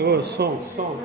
Alô, som. Som.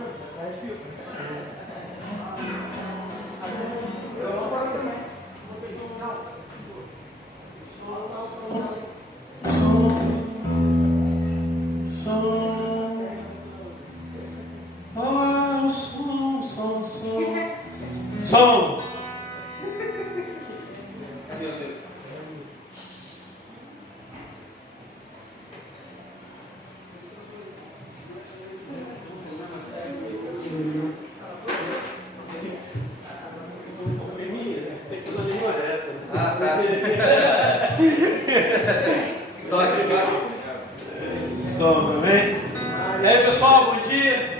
Som, amém? E aí, pessoal, bom dia.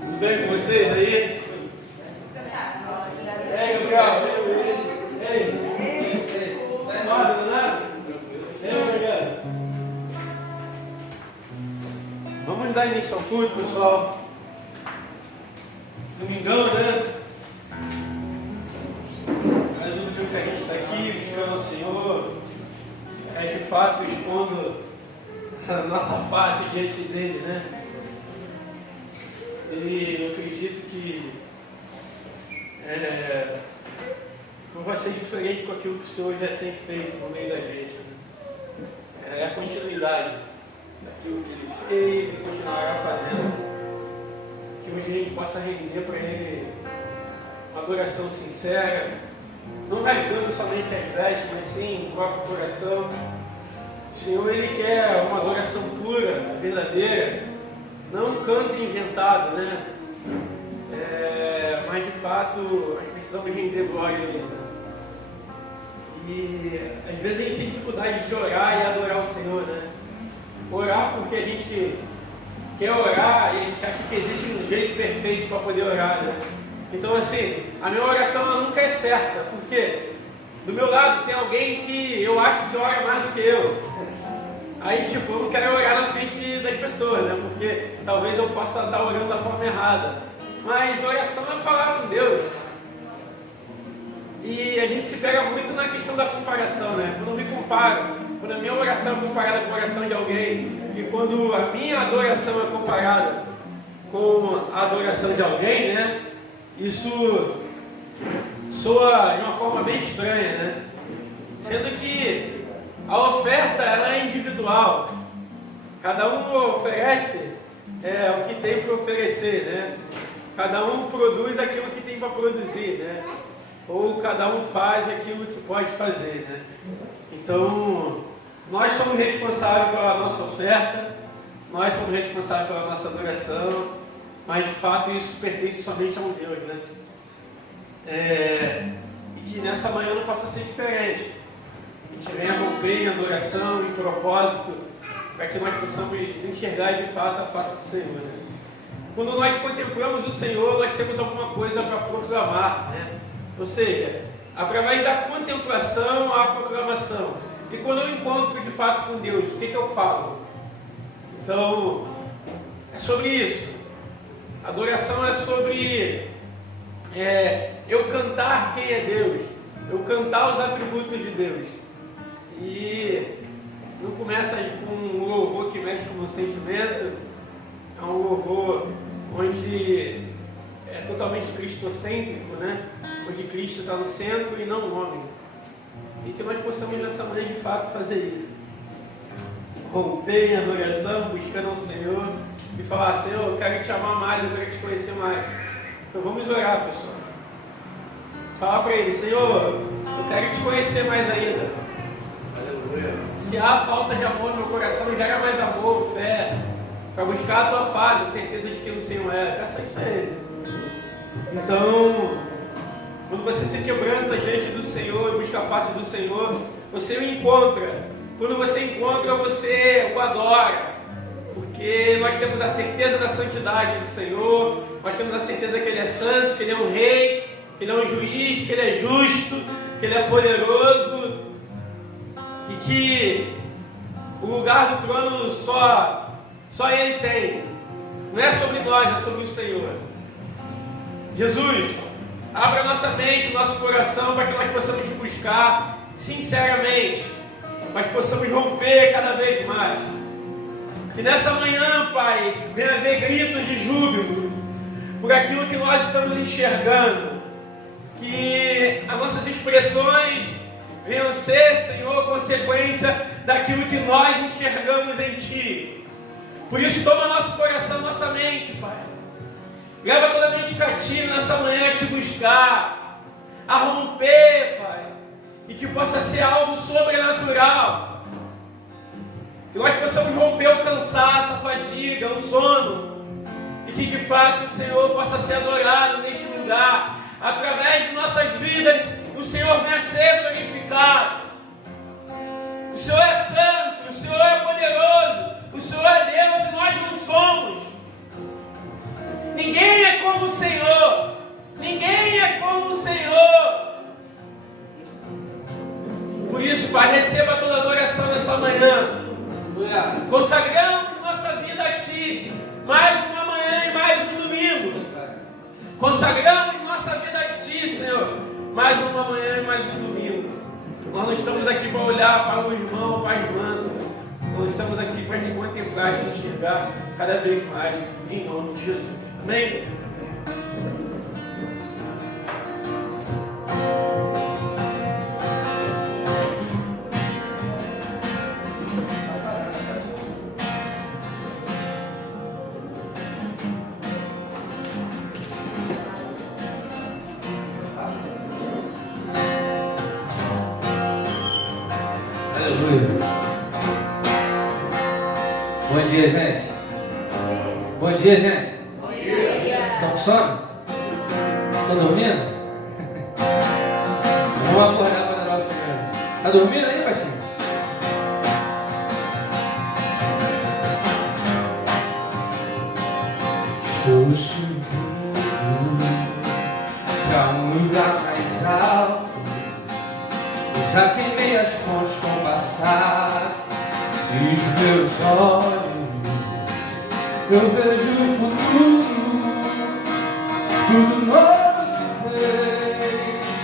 Tudo bem com vocês aí? E aí, Gabriel? Ei, nada? Obrigado. Vamos dar início ao culto, pessoal. Domingão, né? Mais um dia que a gente está aqui buscando o Senhor, de fato expondo a nossa face diante dele, né? E eu acredito que não vai ser diferente com aquilo que o Senhor já tem feito no meio da gente, né? É a continuidade daquilo que ele fez e continuará fazendo. Que hoje a gente possa render para ele uma adoração sincera, não rasgando somente as vestes, mas sim o próprio coração. O Senhor, ele quer uma adoração pura, verdadeira, não um canto inventado, né? Mas de fato nós precisamos render glória a Ele. E às vezes a gente tem dificuldade de orar e adorar o Senhor, né? Orar porque a gente quer orar e a gente acha que existe um jeito perfeito para poder orar, né? Então assim, a minha oração ela nunca é certa, porque do meu lado tem alguém que eu acho que ora mais do que eu. Aí tipo, eu não quero orar na frente das pessoas, né? Porque talvez eu possa estar orando da forma errada. Mas oração é falar com Deus. E a gente se pega muito na questão da comparação, né? Quando eu me comparo, quando a minha oração é comparada com a oração de alguém, e quando a minha adoração é comparada com a adoração de alguém, né? Isso soa de uma forma bem estranha, né? Sendo que a oferta ela é individual. Cada um oferece o que tem para oferecer, né? Cada um produz aquilo que tem para produzir, né? Ou cada um faz aquilo que pode fazer, né? Então, nós somos responsáveis pela nossa oferta, nós somos responsáveis pela nossa adoração, mas de fato isso pertence somente a um Deus, né? E que nessa manhã não possa ser diferente. A gente venha romper em adoração, em propósito, para que nós possamos enxergar de fato a face do Senhor, né? Quando nós contemplamos o Senhor, nós temos alguma coisa para proclamar, né? Ou seja, através da contemplação há a proclamação. E quando eu encontro de fato com Deus, o que eu falo? Então, é sobre isso. Adoração é sobre eu cantar quem é Deus, eu cantar os atributos de Deus. E não começa com um louvor que mexe com o sentimento, é um louvor onde é totalmente cristocêntrico, né? Onde Cristo está no centro e não o homem. E que nós possamos nessa manhã de fato fazer isso. Romper em adoração, buscando o Senhor e falar: Senhor, eu quero te amar mais, eu quero te conhecer mais. Então vamos orar, pessoal. Falar para Ele: Senhor, eu quero te conhecer mais ainda. Aleluia. Se há falta de amor no meu coração, gera mais amor, fé, para buscar a tua face, a certeza de quem o Senhor é. Peça isso a Ele. Então, quando você se quebranta diante do Senhor e busca a face do Senhor, você o encontra. Quando você encontra, você o adora. Porque nós temos a certeza da santidade do Senhor, nós temos a certeza que Ele é santo, que Ele é um rei, que Ele é um juiz, que Ele é justo, que Ele é poderoso e que o lugar do trono só Ele tem. Não é sobre nós, é sobre o Senhor. Jesus, abra nossa mente, nosso coração, para que nós possamos te buscar sinceramente, mas possamos romper cada vez mais. Que nessa manhã, Pai, venha haver gritos de júbilo por aquilo que nós estamos enxergando. Que as nossas expressões venham ser, Senhor, consequência daquilo que nós enxergamos em Ti. Por isso, toma nosso coração, nossa mente, Pai. Leva toda a mente cativa nessa manhã a Te buscar, a romper, Pai. E que possa ser algo sobrenatural. Que nós possamos romper o cansaço, a fadiga, o sono. E que de fato o Senhor possa ser adorado neste lugar. Através de nossas vidas, o Senhor venha ser glorificado. O Senhor é santo, o Senhor é poderoso, o Senhor é Deus e nós não somos. Ninguém é como o Senhor. Ninguém é como o Senhor. Por isso, Pai, receba toda a adoração nessa manhã. Consagramos nossa vida a Ti. Mais uma manhã e mais um domingo. Consagramos nossa vida a Ti, Senhor. Mais uma manhã e mais um domingo. Nós não estamos aqui para olhar para o irmão, para a irmã, Senhor. Nós estamos aqui para Te contemplar, Te enxergar cada vez mais, em nome de Jesus. Amém? Bom dia, gente. Bom dia, gente. Bom dia. Estão com sono? Estão dormindo? Vamos acordar para a nossa manhã. Está dormindo aí, baixinho? Estou subindo para um lugar mais alto. Eu já queimei as fontes com o passado. E os meus olhos, eu vejo o futuro. Tudo novo se fez,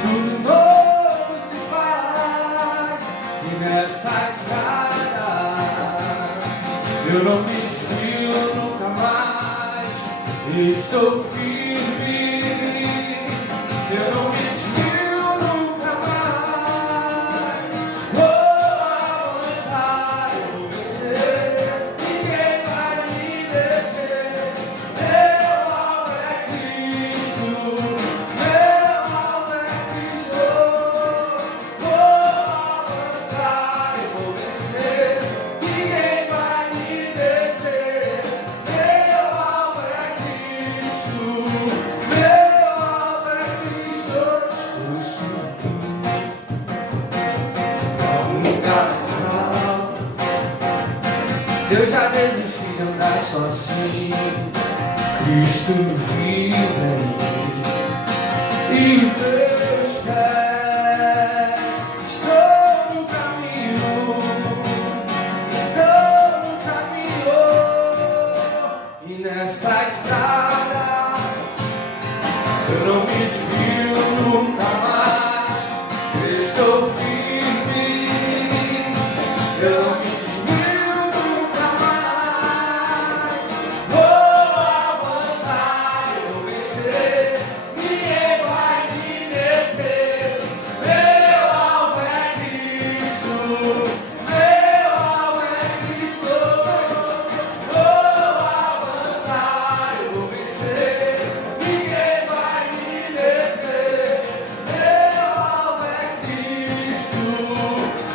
tudo novo se faz. E nessa estrada eu não me desvio nunca mais. Estou firme, eu não me desvio nunca mais. Vou avançar, eu vou vencer, ninguém vai me deter. Meu alvo é Cristo, meu alvo é Cristo. Vou avançar, eu vou vencer, ninguém vai me deter. Meu alvo é Cristo, meu alvo é Cristo. Estou subindo pra um lugar mais alto. Eu já desisti de andar sozinho. Cristo vive em mim. E os meus pés estão no caminho. Estão no caminho. E nessa estrada eu não me desvio nunca mais. Estou firme, eu não me desvio nunca mais. Vou avançar, eu vou vencer, ninguém vai me deter. Meu alvo é Cristo, meu alvo é Cristo. Vou avançar, eu vou vencer, ninguém vai me deter. Meu alvo é Cristo,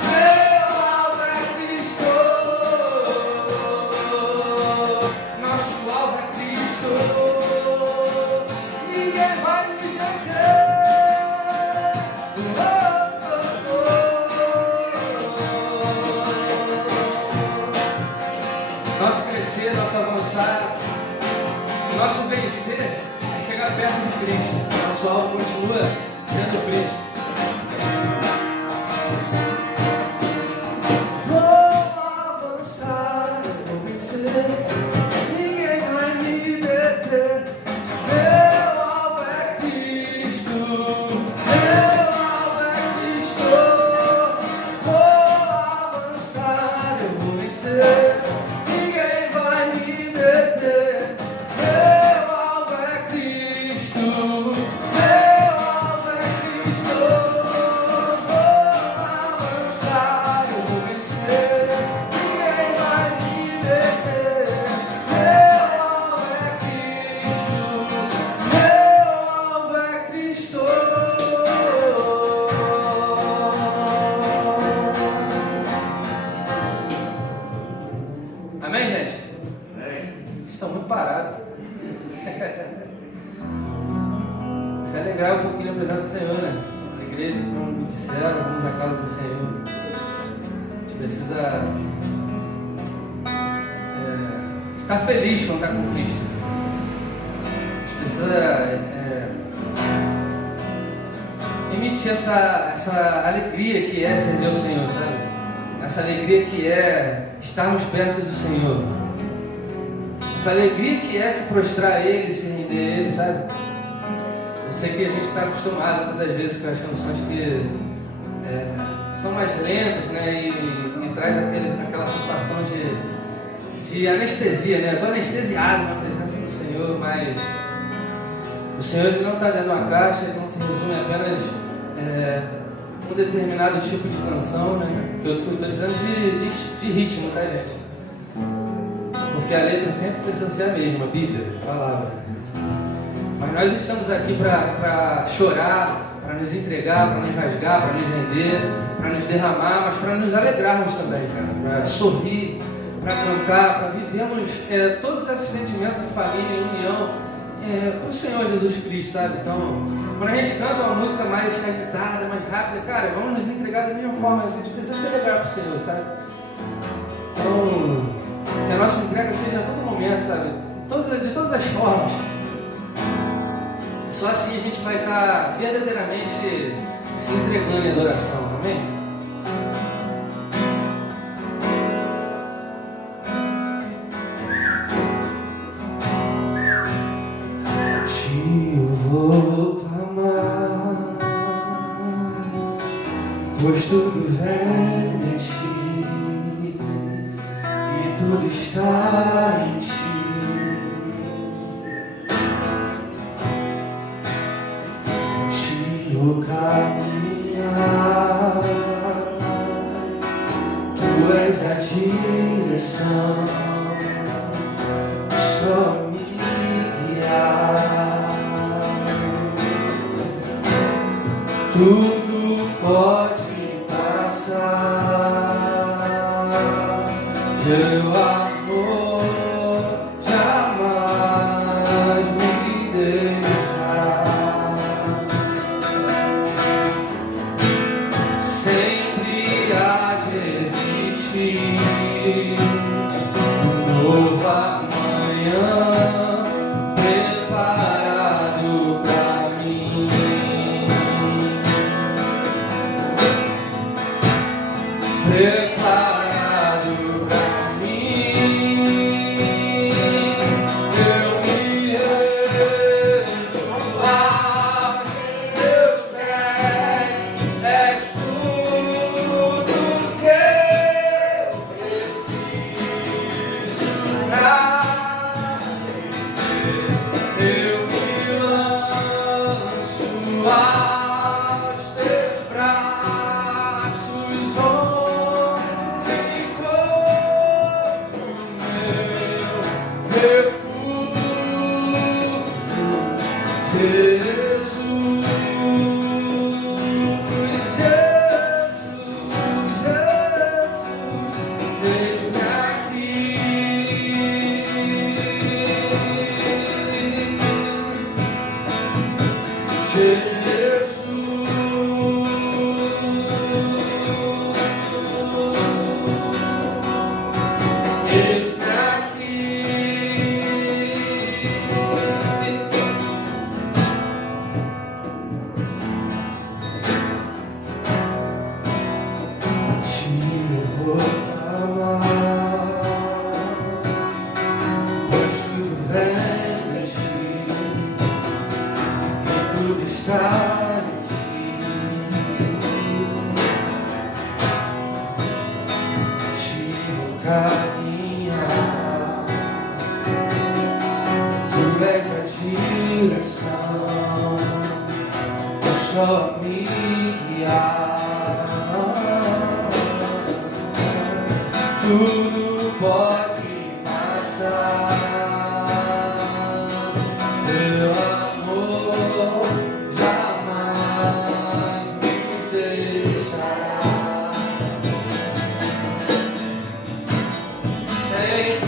meu alvo é Cristo. Nosso alvo é Cristo, ninguém vai nos deter. Nosso crescer, nosso avançar, nosso vencer é chegar perto de Cristo. Nosso alvo continua sendo Cristo. Vou avançar, vou vencer, ninguém vai me deter. Meu alvo é Cristo, meu alvo é Cristo. Vou avançar, eu vou vencer, Amém, gente? Amém. Estão muito parados. Se alegrar um pouquinho na presença do Senhor, né? A igreja, como disseram, vamos à casa do Senhor. A gente precisa estar feliz quando está com Cristo. A gente precisa emitir essa alegria que é servir ao Senhor, sabe? Essa alegria que é estarmos perto do Senhor. Essa alegria que é se prostrar a Ele, se render a Ele, sabe? Eu sei que a gente está acostumado todas as vezes com as canções que são mais lentas, né? E traz aquela sensação de anestesia, né? Eu estou anestesiado na presença do Senhor, mas o Senhor ele não está dentro de uma caixa, ele não se resume apenas um determinado tipo de canção, né? Que eu estou dizendo de ritmo, tá, gente? Porque a letra sempre precisa ser a mesma, a Bíblia, a palavra. Mas nós estamos aqui para chorar, para nos entregar, para nos rasgar, para nos render, para nos derramar, mas para nos alegrarmos também, cara, para sorrir, para cantar, para vivermos todos esses sentimentos em família, em união, para o Senhor Jesus Cristo, sabe? Então, quando a gente canta uma música mais agitada, mais rápida, cara, vamos nos entregar da mesma forma, a gente precisa se alegrar para o Senhor, sabe? Então, que a nossa entrega seja a todo momento, sabe? De todas as formas. Só assim a gente vai estar verdadeiramente se entregando em adoração, amém? Te vou clamar, pois tudo vem de ti e tudo está em ti. Vou caminhar, tu és a direção, só me guiar. Tudo pode passar, teu amor jamais me deixará. Sempre há de existir um novo amanhã preparado pra mim. Preparado pra mim. Eu me rendo aos teus pés. És tudo que eu preciso pra viver. Eu me lanço aos teus braços, onde encontro meu refúgio, Jesus. Só me guiar. Tudo pode passar, teu amor jamais me deixará. Sempre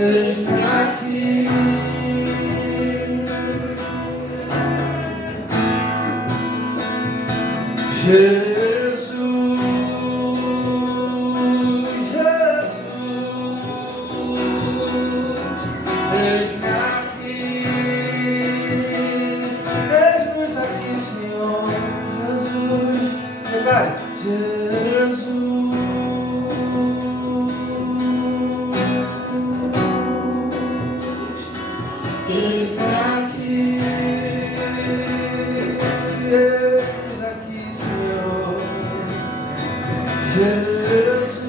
eis-me aqui. Jesus, eis-me aqui, eis-nos aqui, Senhor. Jesus, declare, Jesus, eis-me aqui, eis aqui, Senhor. Jesus,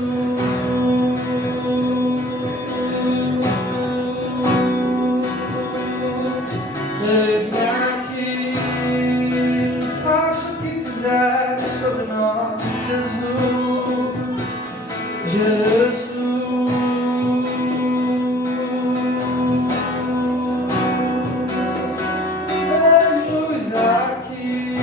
eis-me aqui, faça o que quiser sobre nós, Jesus, Jesus, eis-nos aqui.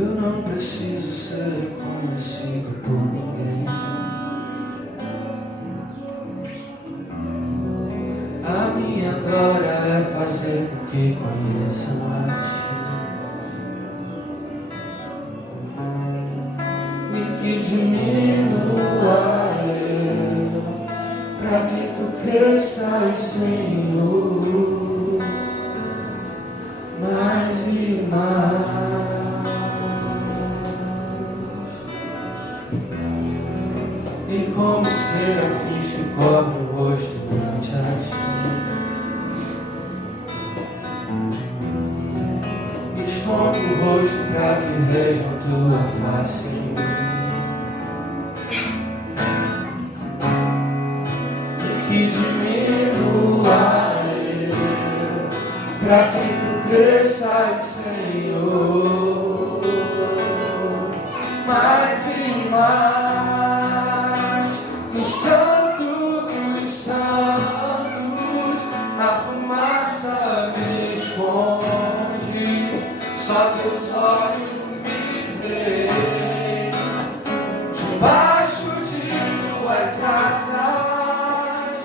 Eu não preciso ser conhecido por ninguém. A minha glória é fazer com que conheçam a Ti e que diminua eu, pra que Tu cresças, Senhor, mais e mais. E como serafins que cobre o rosto perante a Ti, esconde o rosto para que vejam Tua face. E que diminua eu, para que Tu cresças, Senhor, mais e mais. No Santo dos Santos, a fumaça me esconde, só Teus olhos me veem. Debaixo de Tuas asas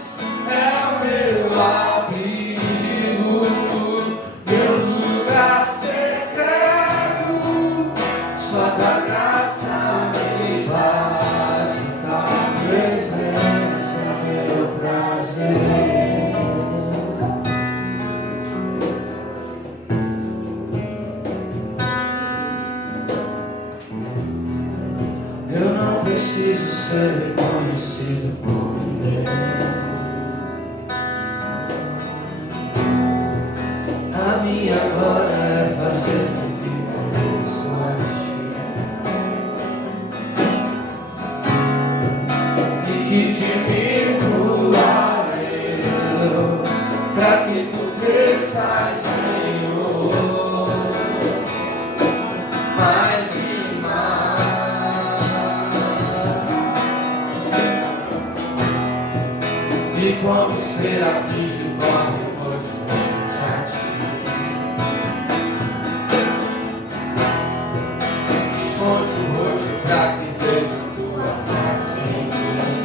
é o meu abrigo, meu lugar secreto, só Tua graça me basta, presença, meu prazer. Eu não preciso ser reconhecido por ninguém. A minha glória é fazer com que conheçam a Ti e que diminua eu, pra que Tu cresças, Senhor, mais e mais. E como serafins que cobre o rosto perante a Ti, esconde o rosto pra que vejam Tua face em mim.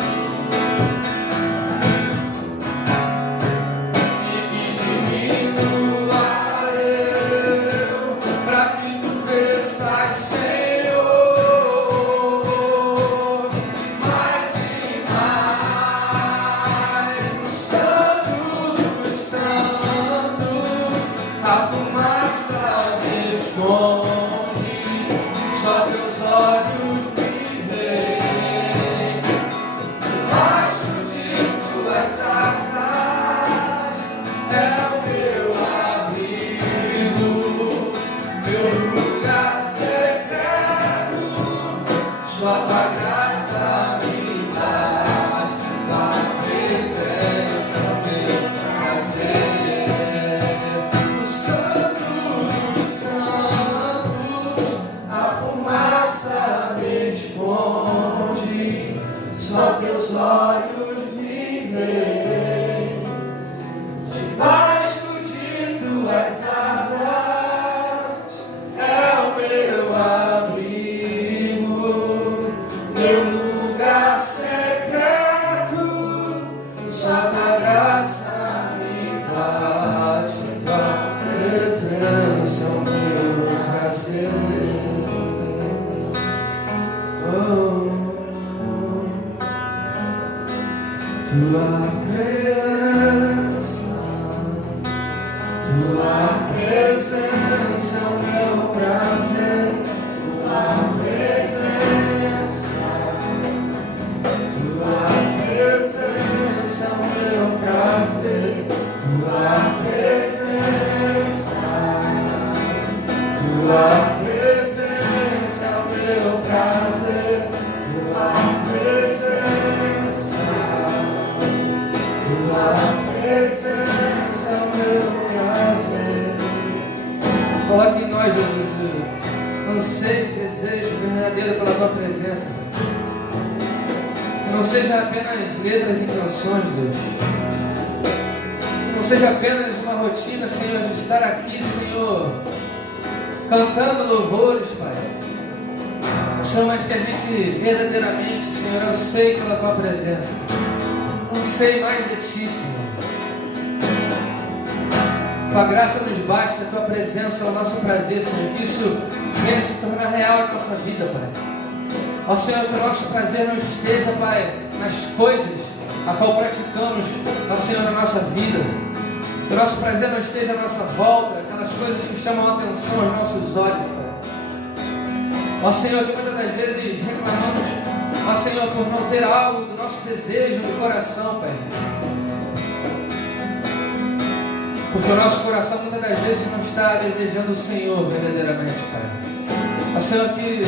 E que diminua eu, pra que Tu cresças, Senhor, mais e mais. No Santo dos Santos, a fumaça me esconde, só Teus olhos me veem. Debaixo de Tuas asas é o meu abrigo, meu lugar secreto, só Tua graça me basta, presença, meu prazer. No Santo Tua presença é o meu prazer, Tua presença é o meu prazer, Tua presença é o meu prazer, Tua presença é o meu prazer. Coloque em nós, Jesus, o anseio, desejo verdadeiro pela Tua presença. Que não seja apenas letras e canções, Deus. Que não seja apenas uma rotina, Senhor, de estar aqui, Senhor, cantando louvores, Pai. Senhor, mas que a gente verdadeiramente, Senhor, anseie pela Tua presença. Anseie mais de Ti, Senhor. Tua graça nos basta, a Tua presença é o nosso prazer, Senhor. Que isso venha se tornar real na nossa vida, Pai. Ó Senhor, que o nosso prazer não esteja, Pai, nas coisas a qual praticamos, ó Senhor, na nossa vida. Que o nosso prazer não esteja à nossa volta, aquelas coisas que chamam a atenção aos nossos olhos, Pai. Ó Senhor, que muitas das vezes reclamamos, ó Senhor, por não ter algo do nosso desejo do coração, Pai. Porque o nosso coração muitas das vezes não está desejando o Senhor verdadeiramente, Pai. Ó Senhor, que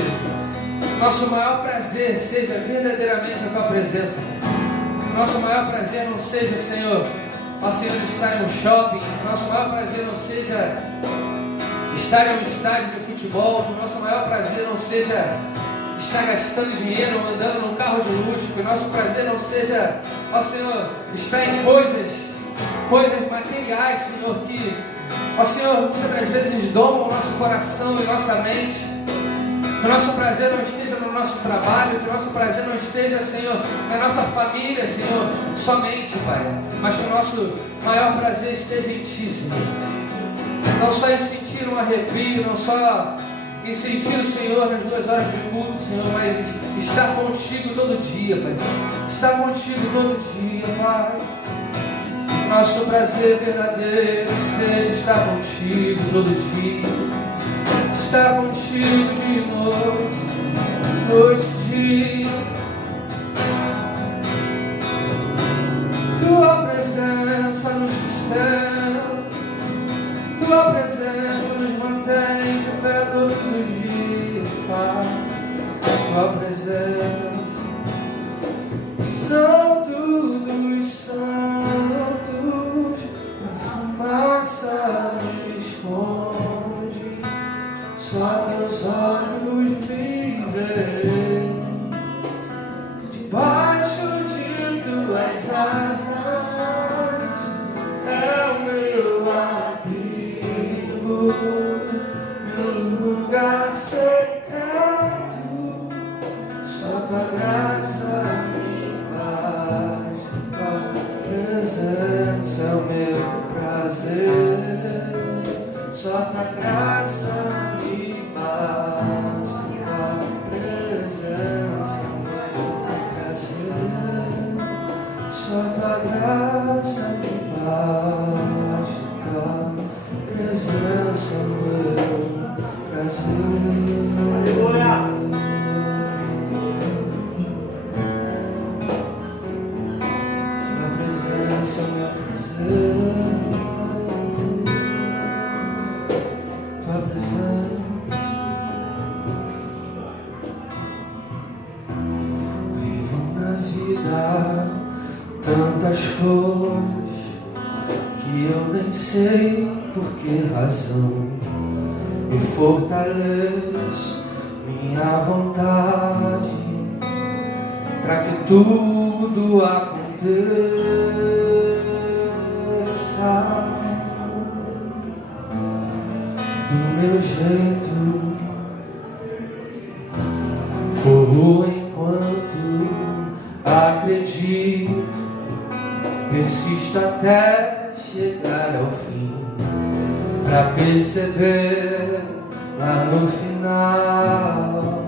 nosso maior prazer seja verdadeiramente a Tua presença, Pai. Que nosso maior prazer não seja, Senhor, ó Senhor, estar em um shopping. Que nosso maior prazer não seja estar em um estádio de futebol. Que nosso maior prazer não seja estar gastando dinheiro ou andando num carro de luxo. Que nosso prazer não seja, ó Senhor, estar em coisas materiais, Senhor, que, ó Senhor, muitas das vezes domam o nosso coração e nossa mente. Que o nosso prazer não esteja no nosso trabalho, que o nosso prazer não esteja, Senhor, na nossa família, Senhor, somente, Pai. Mas que o nosso maior prazer esteja em Ti, Senhor. Não só em sentir um arrepio, não só em sentir o Senhor nas 2 horas de culto, Senhor, mas estar contigo todo dia, Pai. Estar contigo todo dia, Pai. Nosso prazer verdadeiro seja estar contigo todo dia. Estar contigo de noite, noite e dia. Tua presença nos sustenta, Tua presença nos mantém de pé todos os dias, Pai. Tua presença, Santo dos Santos, a fumaça me esconde. Só Teus olhos me veem, debaixo de Tuas asas é o meu abrigo, meu lugar secreto. Só Tua graça me basta, Tua presença é o meu prazer. Só Tua graça me basta, Tua presença é o meu prazer. Só Tua graça me basta, Tua presença é o meu prazer. Aleluia! Tua presença é o meu prazer. Tantas coisas que eu nem sei por que razão me fortaleço minha vontade para que tudo aconteça do meu jeito. Corro enquanto acredito, persisto até chegar ao fim, pra perceber lá no final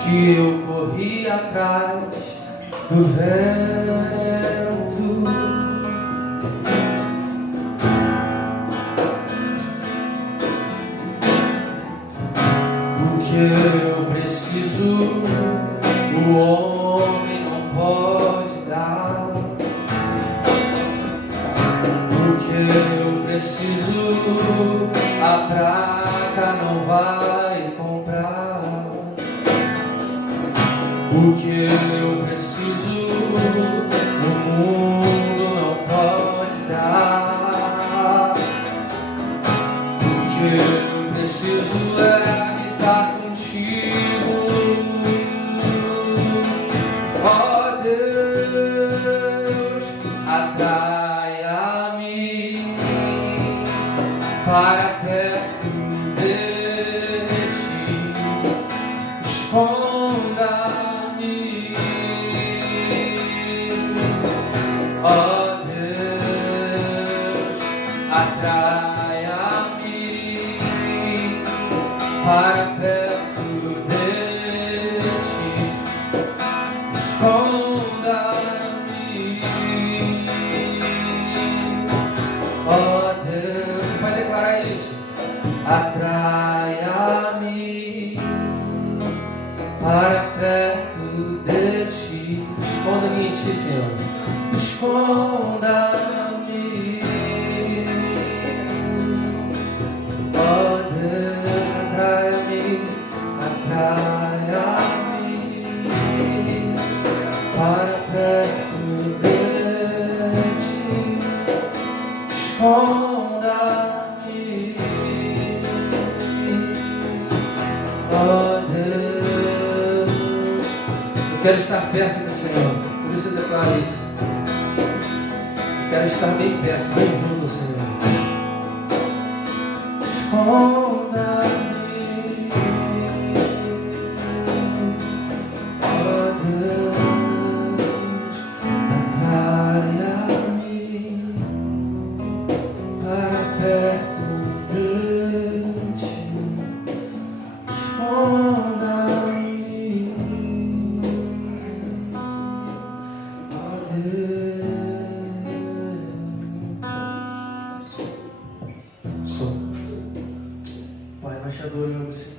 que eu corri atrás do vento. que eu preciso, o homem não pode dar. O que eu preciso, a prata não vai comprar. O que eu preciso, o mundo não pode dar. O que eu preciso é habitar contigo. Ó Deus, atraia-me para perto de ti. Esconda-me, ó Deus, atraia-me para perto de ti. Esconda-me, ó Deus. Você vai declarar isso. Atraia-me para perto de ti. Esconda-me em ti, Senhor. Esconda-me, ó Deus, atraia-me, atraia-me para perto de ti. Esconda-me, ó Deus. Eu quero estar perto do Senhor. Por isso eu declaro isso. Eu quero estar bem perto, bem junto ao Senhor. Esconda-me, ó Deus, atraia-me para perto de ti. Esconda-me, ó Deus. Pai, nós te adoramos, Senhor.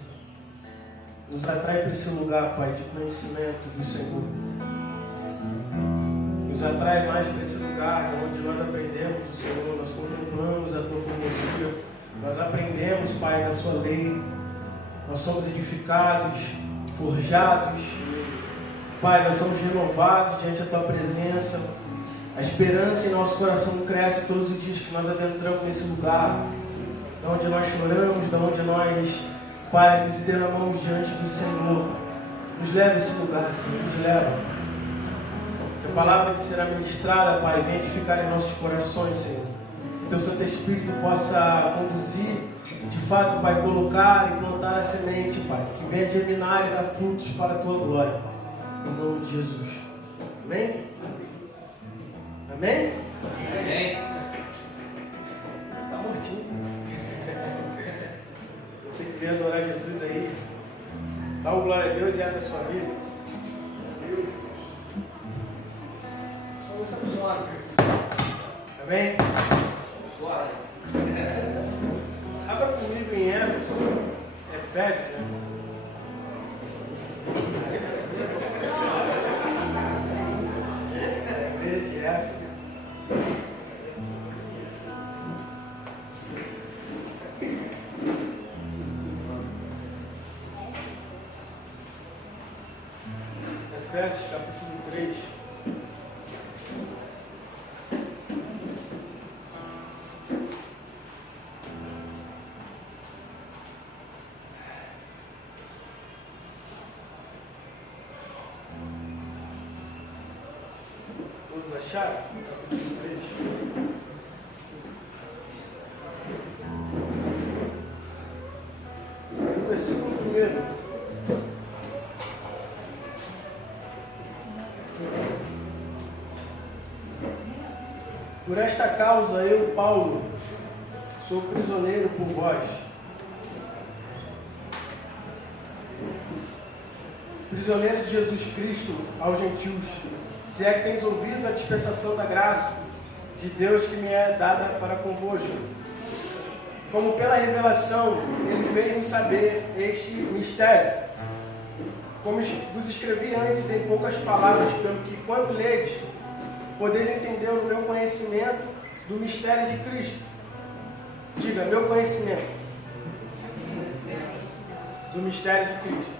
Nos atrai para esse lugar, Pai, de conhecimento do Senhor. Nos atrai mais para esse lugar onde nós aprendemos do Senhor, nós contemplamos a Tua formosura, nós aprendemos, Pai, da Sua lei, nós somos edificados, forjados, Pai, nós somos renovados diante da Tua presença, a esperança em nosso coração cresce todos os dias que nós adentramos nesse lugar, da onde nós choramos, da onde nós, Pai, nos derramamos diante do Senhor. Nos leva a esse lugar, Senhor, nos leva. Que a palavra que será ministrada, Pai, venha edificar em nossos corações, Senhor. Que Teu Santo Espírito possa conduzir, de fato, Pai, colocar e plantar a semente, Pai. Que venha germinar e dar frutos para a Tua glória, Pai. Em nome de Jesus. Amém? Amém? Amém. Tá mortinho. Você que veio adorar Jesus aí, dá uma glória a Deus e abre a sua Bíblia. Amém? Abra comigo em Éfeso, Efésios, né? Igreja de Éfeso. Efésios capítulo 3. Todos acharam? Capítulo 3. Versículo 1. Por esta causa eu, Paulo, sou prisioneiro por vós. Prisioneiro de Jesus Cristo aos gentios, se é que tens ouvido a dispensação da graça de Deus que me é dada para convosco. como pela revelação ele fez-me saber este mistério. Como vos escrevi antes em poucas palavras, pelo que quando ledes, podeis entender o meu conhecimento do mistério de Cristo. Diga, meu conhecimento do mistério de Cristo.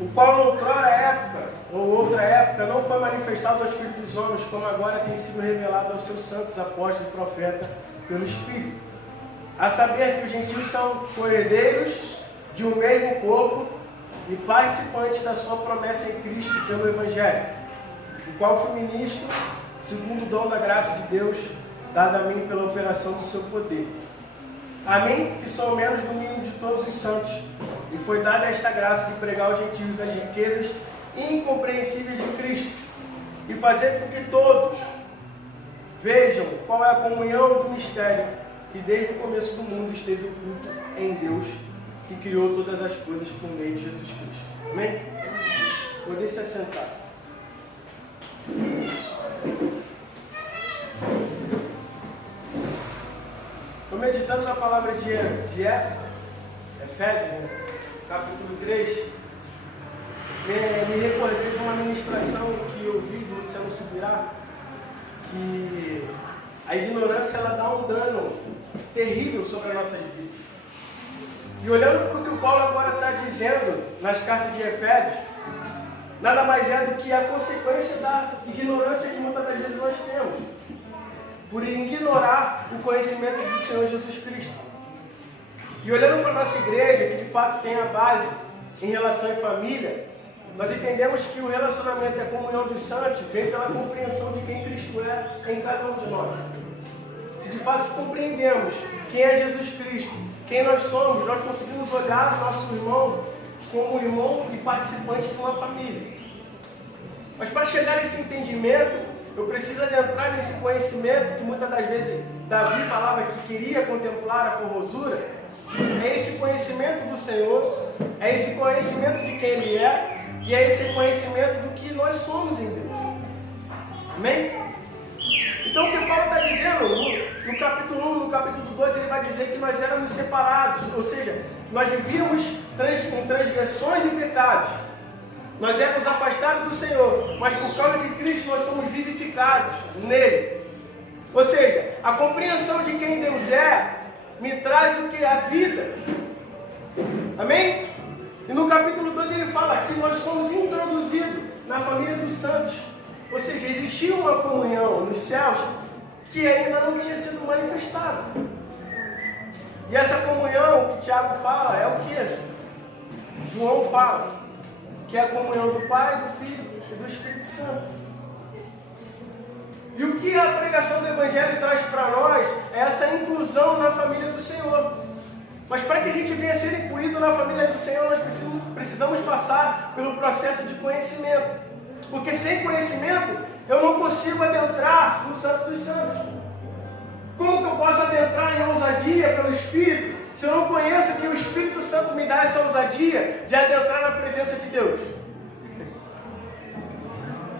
O qual noutrora época, ou outra época, não foi manifestado aos filhos dos homens, como agora tem sido revelado aos seus santos apóstolos e profetas pelo Espírito. A saber que os gentios são co-herdeiros de um mesmo corpo e participantes da sua promessa em Cristo pelo Evangelho, o qual fui ministro, segundo o dom da graça de Deus, dado a mim pela operação do seu poder. A mim, que sou menos do mínimo de todos os santos, e foi dada esta graça de pregar aos gentios as riquezas incompreensíveis de Cristo, e fazer com que todos vejam qual é a comunhão do mistério, que desde o começo do mundo esteve oculto em Deus, que criou todas as coisas por meio de Jesus Cristo. Amém? Poder se assentar. Estou meditando na palavra de Efésios, capítulo 3. Me recordei de uma ministração que eu vi do Luciano Subirá, que a ignorância ela dá um dano terrível sobre as nossas vidas. E olhando para o que o Paulo agora está dizendo nas cartas de Efésios, nada mais é do que a consequência da ignorância que muitas das vezes nós temos, por ignorar o conhecimento do Senhor Jesus Cristo. E olhando para a nossa igreja, que de fato tem a base em relação à família, nós entendemos que o relacionamento e a comunhão dos santos vem pela compreensão de quem Cristo é em cada um de nós. Se de fato compreendemos quem é Jesus Cristo, quem nós somos, nós conseguimos olhar o nosso irmão como irmão e participante de uma família. Mas para chegar a esse entendimento, eu preciso adentrar nesse conhecimento que muitas das vezes Davi falava que queria contemplar a formosura. É esse conhecimento do Senhor, é esse conhecimento de quem Ele é, e é esse conhecimento do que nós somos em Deus. Amém? Então o que Paulo está dizendo, no capítulo 1, no capítulo 2, ele vai dizer que nós éramos separados, ou seja, nós vivíamos em transgressões e pecados. Nós éramos afastados do Senhor, mas por causa de Cristo nós somos vivificados nele. Ou seja, a compreensão de quem Deus é me traz o que? A vida. Amém? E no capítulo 2 ele fala que nós somos introduzidos na família dos santos. Ou seja, existia uma comunhão nos céus que ainda não tinha sido manifestada. E essa comunhão que Tiago fala é o que? João fala, que é a comunhão do Pai, do Filho e do Espírito Santo. E o que a pregação do Evangelho traz para nós é essa inclusão na família do Senhor. Mas para que a gente venha a ser incluído na família do Senhor, nós precisamos passar pelo processo de conhecimento. Porque sem conhecimento, eu não consigo adentrar no Santo dos Santos. Como que eu posso adentrar em ousadia pelo Espírito, se eu não conheço que o Espírito Santo me dá essa ousadia de adentrar na presença de Deus?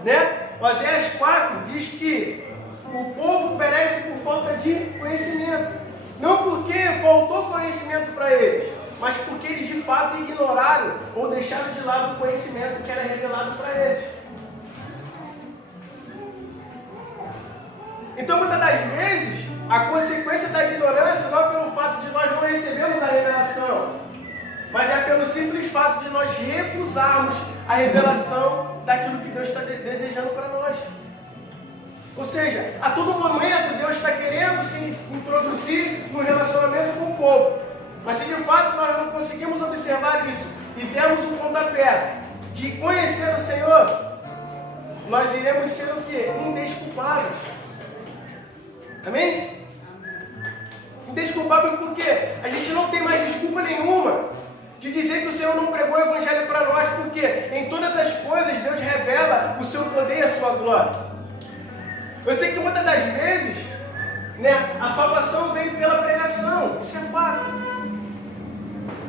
Né? Oséias 4 diz que o povo perece por falta de conhecimento. Não porque faltou conhecimento para eles, mas porque eles de fato ignoraram ou deixaram de lado o conhecimento que era revelado para eles. Então, muitas das vezes, a consequência da ignorância não é pelo fato de nós não recebermos a revelação, mas é pelo simples fato de nós recusarmos a revelação daquilo que Deus está desejando para nós. Ou seja, a todo momento Deus está querendo se introduzir no relacionamento com o povo. Mas se de fato nós não conseguimos observar isso e temos um pontapé de conhecer o Senhor, nós iremos ser o quê? Indesculpáveis. Amém? Indesculpável porque a gente não tem mais desculpa nenhuma de dizer que o Senhor não pregou o Evangelho para nós, porque em todas as coisas Deus revela o seu poder e a sua glória. Eu sei que muitas das vezes, né, a salvação vem pela pregação, isso é fato.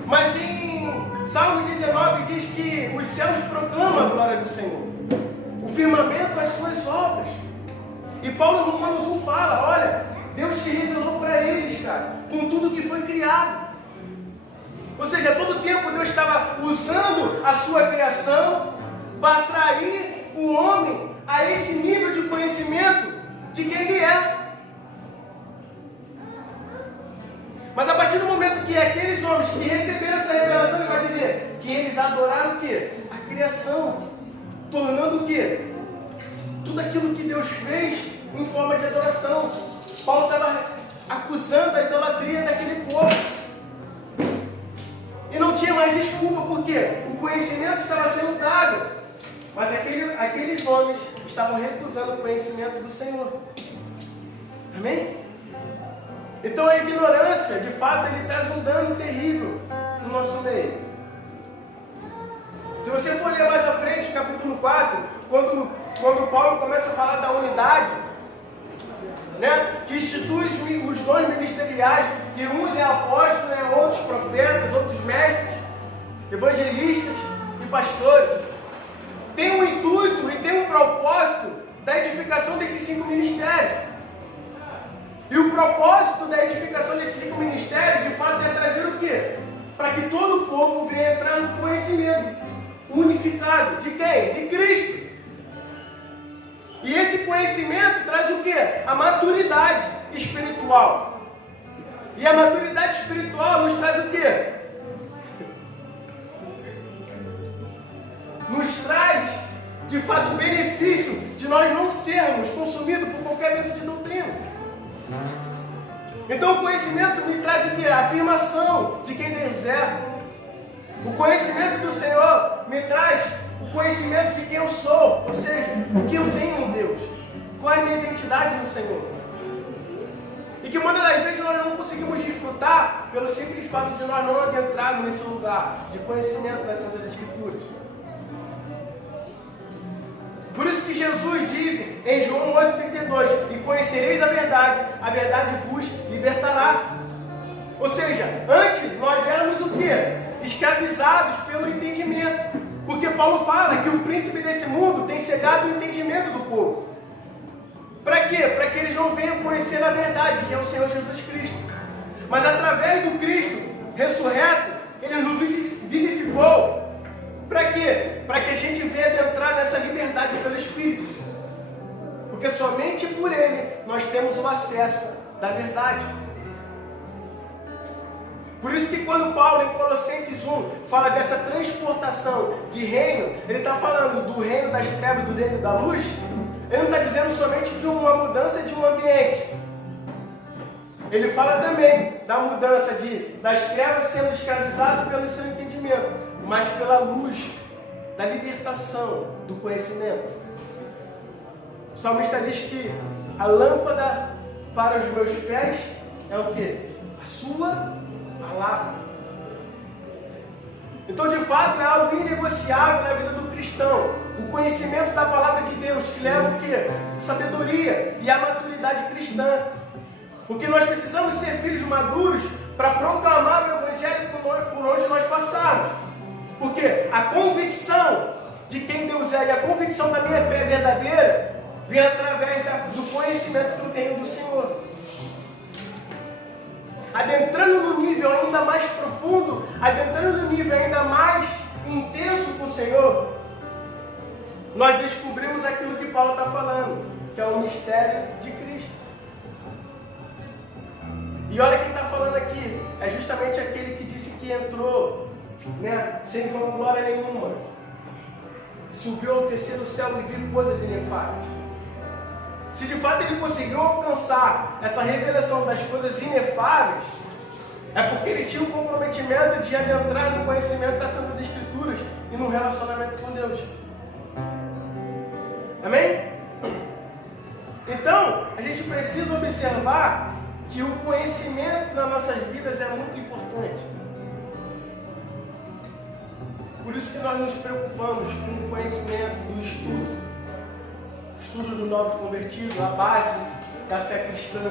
Mas em Salmo 19 diz que os céus proclamam a glória do Senhor, o firmamento as suas obras. E Paulo em Romanos 1 fala, olha, Deus te revelou para eles, cara. cara, com tudo que foi criado. Ou seja, todo tempo Deus estava usando a sua criação para atrair o homem a esse nível de conhecimento de quem ele é. Mas a partir do momento que aqueles homens que receberam essa revelação, ele vai dizer que eles adoraram o quê? A criação, tornando o quê? Tudo aquilo que Deus fez em forma de adoração. Paulo estava acusando a idolatria daquele povo. E não tinha mais desculpa, porque o conhecimento estava sendo dado. Mas aqueles homens estavam recusando o conhecimento do Senhor. Amém? Então a ignorância, de fato, ele traz um dano terrível no nosso meio. Se você for ler mais à frente, capítulo 4, quando Paulo começa a falar da unidade, né, que institui os dons ministeriais, que uns é apóstolo, né, outros profetas, outros mestres, evangelistas e pastores, tem um intuito e tem um propósito da edificação desses 5 ministérios. E o propósito da edificação desses 5 ministérios, de fato, é trazer o quê? Para que todo o povo venha entrar no conhecimento unificado. De quem? De Cristo. E esse conhecimento traz o quê? A maturidade espiritual. E a maturidade espiritual nos traz o quê? Nos traz, de fato, o benefício de nós não sermos consumidos por qualquer vento de doutrina. Então o conhecimento me traz o quê? A afirmação de quem Deus é. O conhecimento do Senhor me traz o conhecimento de quem eu sou, ou seja, o que eu tenho em Deus, qual é a minha identidade no Senhor. E que muitas das vezes nós não conseguimos desfrutar pelo simples fato de nós não adentrarmos nesse lugar de conhecimento das Santas Escrituras. Por isso que Jesus diz em João 8,32, e conhecereis a verdade vos libertará. Ou seja, antes nós éramos o quê? Escravizados pelo entendimento. Porque Paulo fala que o príncipe desse mundo tem cegado o entendimento do povo. Para quê? Para que eles não venham conhecer a verdade, que é o Senhor Jesus Cristo. Mas através do Cristo ressurreto, Ele nos vivificou. Para quê? Para que a gente venha adentrar nessa liberdade pelo Espírito. Porque somente por Ele nós temos o acesso da verdade. Por isso que quando Paulo, em Colossenses 1, fala dessa transportação de reino, ele está falando do reino das trevas e do reino da luz. Ele não está dizendo somente de uma mudança de um ambiente. Ele fala também da mudança das trevas sendo escravizado pelo seu entendimento, mas pela luz da libertação do conhecimento. O salmista diz que a lâmpada para os meus pés é o quê? A sua palavra. Então, de fato, é algo inegociável na vida do cristão. O conhecimento da palavra de Deus, que leva o quê? A sabedoria e a maturidade cristã. Porque nós precisamos ser filhos maduros para proclamar o Evangelho por onde nós passarmos. Porque a convicção de quem Deus é e a convicção da minha fé verdadeira vem através do conhecimento que eu tenho do Senhor. Adentrando no nível ainda mais profundo, adentrando no nível ainda mais intenso com o Senhor, nós descobrimos aquilo que Paulo está falando, que é o mistério de Cristo. E olha quem está falando aqui, é justamente aquele que disse que entrou, né, sem vanglória nenhuma, subiu ao terceiro céu e viu coisas inefáveis. Se de fato ele conseguiu alcançar essa revelação das coisas inefáveis, é porque ele tinha um comprometimento de adentrar no conhecimento das Santas Escrituras e no relacionamento com Deus. Amém? Então, a gente precisa observar que o conhecimento nas nossas vidas é muito importante. Por isso que nós nos preocupamos com o conhecimento do estudo. Estudo do novo convertido, a base da fé cristã,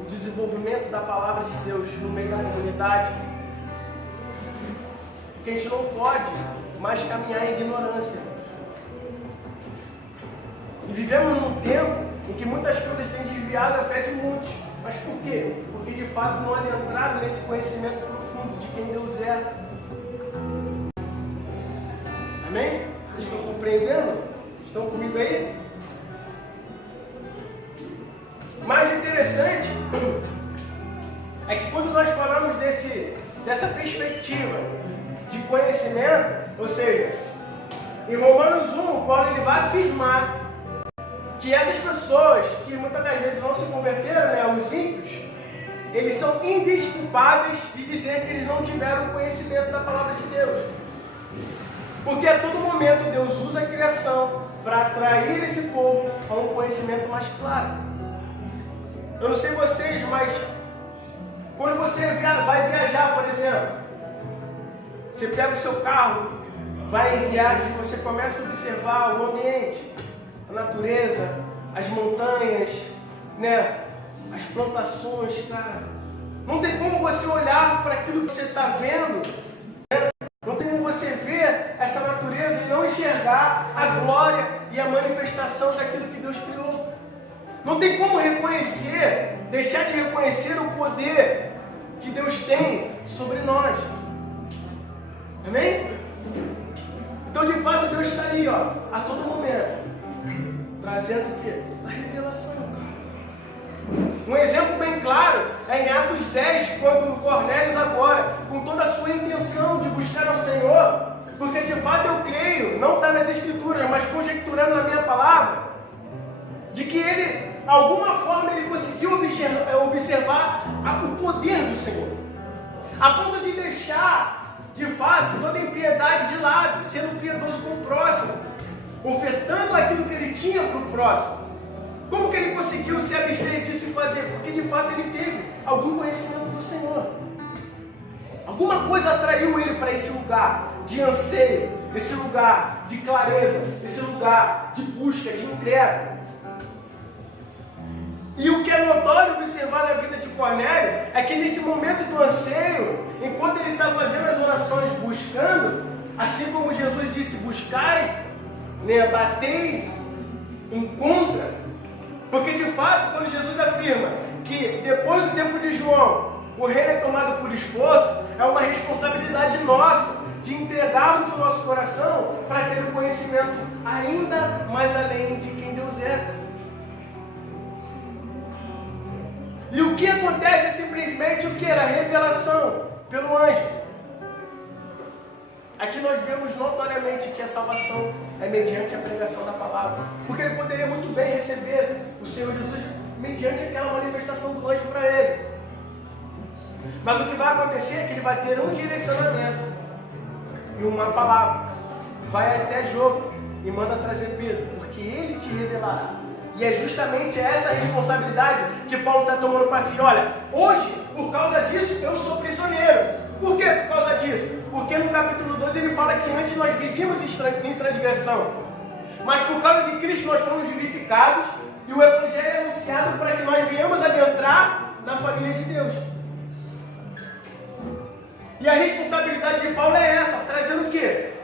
o desenvolvimento da palavra de Deus no meio da comunidade. Porque a gente não pode mais caminhar em ignorância. E vivemos num tempo em que muitas coisas têm desviado a fé de muitos. Mas por quê? Porque porque de fato não adentraram nesse conhecimento profundo de quem Deus é. Amém? Vocês estão compreendendo? Estão comigo aí? Mais interessante é que quando nós falamos dessa perspectiva de conhecimento, ou seja, em Romanos 1, Paulo ele vai afirmar que essas pessoas que muitas das vezes não se converteram, né, os ímpios, eles são indesculpáveis de dizer que eles não tiveram conhecimento da palavra de Deus. Porque a todo momento Deus usa a criação para atrair esse povo a um conhecimento mais claro. Eu não sei vocês, mas quando você vai viajar, por exemplo, você pega o seu carro, vai em viagem, você começa a observar o ambiente, a natureza, as montanhas, né, as plantações, cara. Não tem como você olhar para aquilo que você está vendo, né? Não tem como você ver essa natureza e não enxergar a glória e a manifestação daquilo que Deus criou. Não tem como deixar de reconhecer o poder que Deus tem sobre nós. Amém? Então, de fato, Deus está ali, ó, a todo momento, trazendo o quê? A revelação. Um exemplo bem claro é em Atos 10, quando Cornélio agora, com toda a sua intenção de buscar ao Senhor, porque de fato eu creio, não está nas Escrituras, mas conjecturando na minha palavra, de que ele, alguma forma, ele conseguiu observar o poder do Senhor, a ponto de deixar, de fato, toda impiedade de lado, sendo piedoso com o próximo, ofertando aquilo que ele tinha para o próximo. Como que ele conseguiu se abster disso e fazer? Porque de fato ele teve algum conhecimento do Senhor. Alguma coisa atraiu ele para esse lugar de anseio, esse lugar de clareza, esse lugar de busca, de entrega. E o que é notório observar na vida de Cornélio é que nesse momento do anseio, enquanto ele está fazendo as orações buscando, assim como Jesus disse, buscai, né, batei, encontra. Porque de fato, quando Jesus afirma que depois do tempo de João, o reino é tomado por esforço, é uma responsabilidade nossa de entregarmos o nosso coração para ter um conhecimento ainda mais além de quem Deus é. E o que acontece é simplesmente o que era? A revelação pelo anjo. Aqui nós vemos notoriamente que a salvação é mediante a pregação da palavra. Porque ele poderia muito bem receber o Senhor Jesus mediante aquela manifestação do anjo para ele. Mas o que vai acontecer é que ele vai ter um direcionamento e uma palavra. Vai até Jope e manda trazer Pedro, porque ele te revelará. E é justamente essa responsabilidade que Paulo está tomando para si. Olha, hoje, por causa disso, eu sou prisioneiro. Por que por causa disso? Porque no capítulo 12 ele fala que antes nós vivíamos em transgressão. Mas por causa de Cristo nós fomos vivificados e o Evangelho é anunciado para que nós venhamos adentrar na família de Deus. E a responsabilidade de Paulo é essa, trazendo o quê?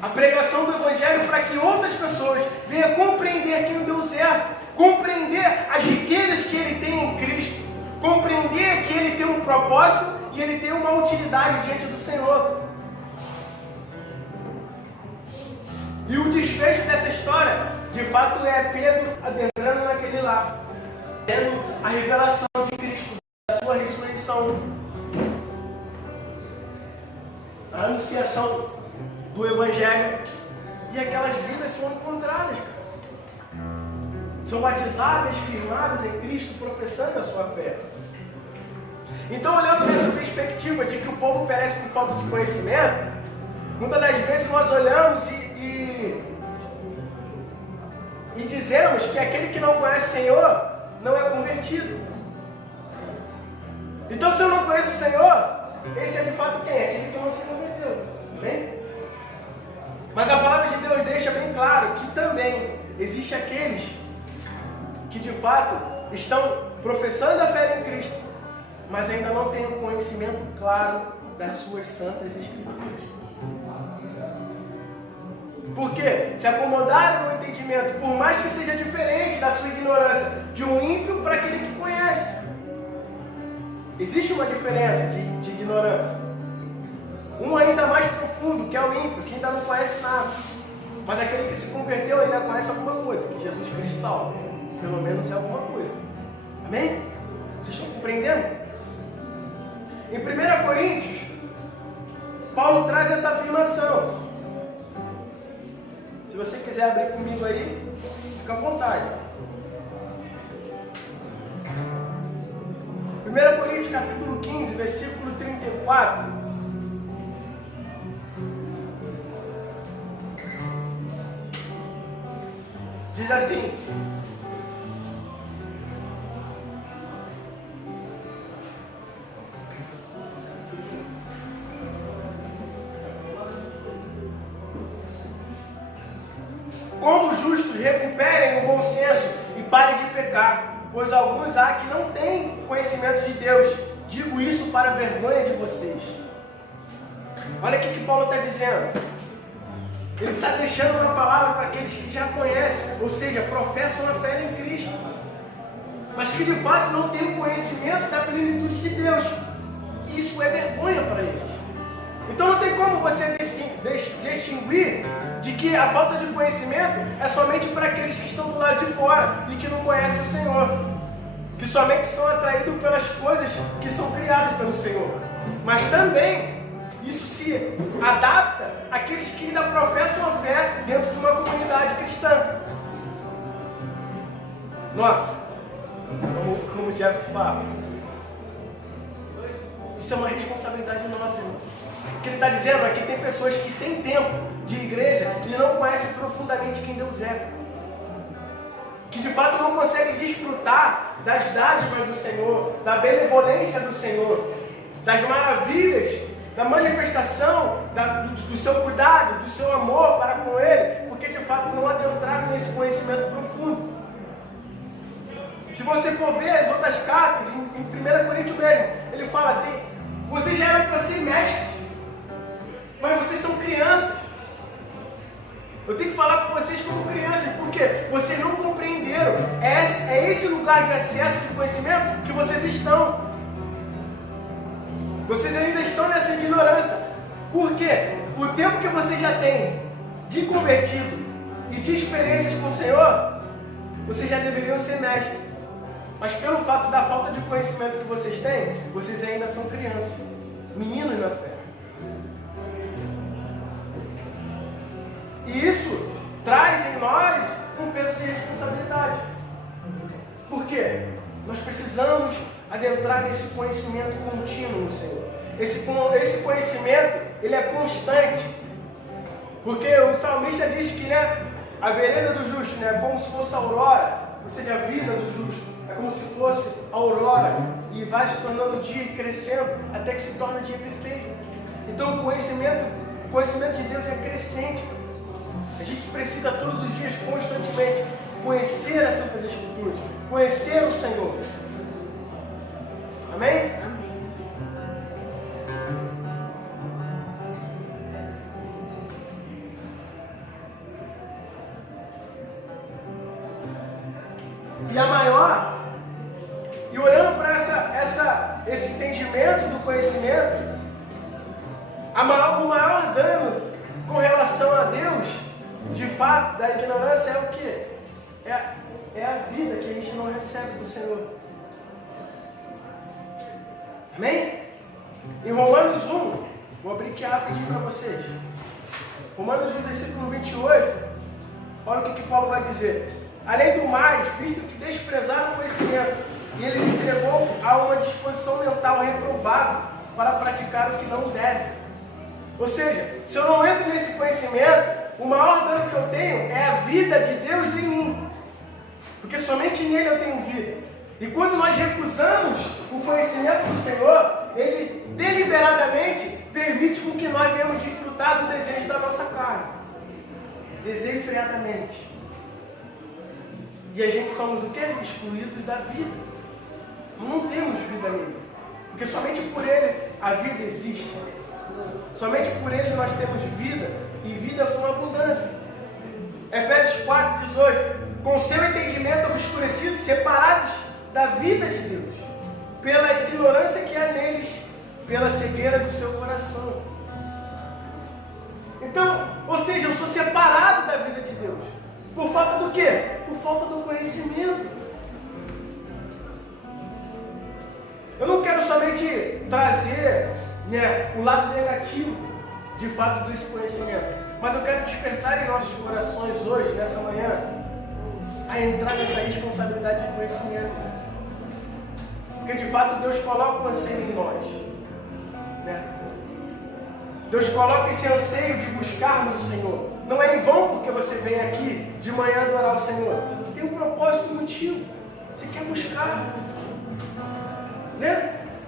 A pregação do Evangelho para que outras pessoas venham compreender quem Deus é, compreender as riquezas que Ele tem em Cristo, compreender que Ele tem um propósito e Ele tem uma utilidade diante do Senhor. E o desfecho dessa história, de fato, é Pedro adentrando naquele lar, tendo a revelação de Cristo, da sua ressurreição, a anunciação do Evangelho, e aquelas vidas são encontradas, cara. São batizadas, firmadas em Cristo, professando a sua fé. Então, olhando nessa perspectiva de que o povo perece por falta de conhecimento, muitas das vezes nós olhamos e dizemos que aquele que não conhece o Senhor não é convertido. Então, se eu não conheço o Senhor, esse é de fato quem? Aquele que não se converteu. Amém? Mas a palavra de Deus deixa bem claro que também existe aqueles que de fato estão professando a fé em Cristo, mas ainda não têm um conhecimento claro das suas santas Escrituras. Por quê? Se acomodaram no entendimento, por mais que seja diferente da sua ignorância, de um ímpio para aquele que conhece. Existe uma diferença de ignorância. Um ainda mais profundo, que é o ímpio, que ainda não conhece nada. Mas aquele que se converteu ainda conhece alguma coisa, que Jesus Cristo salva. Pelo menos é alguma coisa. Amém? Vocês estão compreendendo? Em 1 Coríntios, Paulo traz essa afirmação. Se você quiser abrir comigo aí, fica à vontade. 1 Coríntios capítulo 15, versículo 34. Diz assim: quando os justos recuperem o bom senso e parem de pecar, pois alguns há que não têm conhecimento de Deus. Digo isso para a vergonha de vocês. Olha o que Paulo está dizendo. Ele está deixando uma palavra para aqueles que já conhecem, ou seja, professam a fé em Cristo, mas que de fato não têm o conhecimento da plenitude de Deus. Isso é vergonha para eles. Então não tem como você distinguir de que a falta de conhecimento é somente para aqueles que estão do lado de fora e que não conhecem o Senhor, que somente são atraídos pelas coisas que são criadas pelo Senhor. Mas também isso se adapta àqueles que ainda professam a fé dentro de uma comunidade cristã. Nossa, como o Jefferson fala, isso é uma responsabilidade nossa, irmão. O que ele está dizendo é que tem pessoas que têm tempo de igreja que não conhecem profundamente quem Deus é, que de fato não conseguem desfrutar das dádivas do Senhor, da benevolência do Senhor, das maravilhas, da manifestação do seu cuidado, do seu amor para com Ele, porque de fato não adentraram nesse conhecimento profundo. Se você for ver as outras cartas, em 1 Coríntios mesmo, ele fala, vocês já eram para ser mestres, mas vocês são crianças. Eu tenho que falar com vocês como crianças, porque vocês não compreenderam. É esse lugar de acesso de conhecimento que vocês estão. Vocês ainda estão nessa ignorância. Por quê? O tempo que vocês já têm de convertido e de experiências com o Senhor, vocês já deveriam ser mestres. Mas pelo fato da falta de conhecimento que vocês têm, vocês ainda são crianças, meninos na fé. E isso traz em nós um peso de responsabilidade. Por quê? Nós precisamos adentrar nesse conhecimento contínuo no Senhor. Esse conhecimento, ele é constante. Porque o salmista diz que a vereda do justo é como se fosse a aurora, ou seja, a vida do justo é como se fosse a aurora, e vai se tornando dia e crescendo até que se torne o dia perfeito. Então o conhecimento de Deus é crescente. A gente precisa todos os dias, constantemente, conhecer as Santas Escrituras, conhecer o Senhor. Amém? E a maior, e olhando para esse entendimento do conhecimento, o maior dano com relação a Deus, de fato, da ignorância é o quê? É a vida que a gente não recebe do Senhor. Amém? Em Romanos 1, vou abrir aqui rapidinho para vocês. Romanos 1, versículo 28, olha o que Paulo vai dizer. Além do mais, visto que desprezaram o conhecimento, e ele se entregou a uma disposição mental reprovável para praticar o que não deve. Ou seja, se eu não entro nesse conhecimento, o maior dano que eu tenho é a vida de Deus em mim. Porque somente nele eu tenho vida. E quando nós recusamos o conhecimento do Senhor, Ele deliberadamente permite com que nós venhamos desfrutar do desejo da nossa carne. Desenfreadamente. E a gente somos o quê? Excluídos da vida. Não temos vida nele. Porque somente por Ele a vida existe. Somente por Ele nós temos vida, e vida com abundância. Efésios 4, 18. Com seu entendimento obscurecido, separados da vida de Deus, pela ignorância que há neles, pela cegueira do seu coração. Então, ou seja, eu sou separado da vida de Deus. Por falta do quê? Por falta do conhecimento. Eu não quero somente trazer, o lado negativo, de fato, desse conhecimento. Mas eu quero despertar em nossos corações hoje, nessa manhã, a entrar nessa responsabilidade de conhecimento. Porque de fato Deus coloca um anseio em nós. Deus coloca esse anseio de buscarmos o Senhor. Não é em vão porque você vem aqui de manhã adorar o Senhor. Tem um propósito, um motivo. Você quer buscar.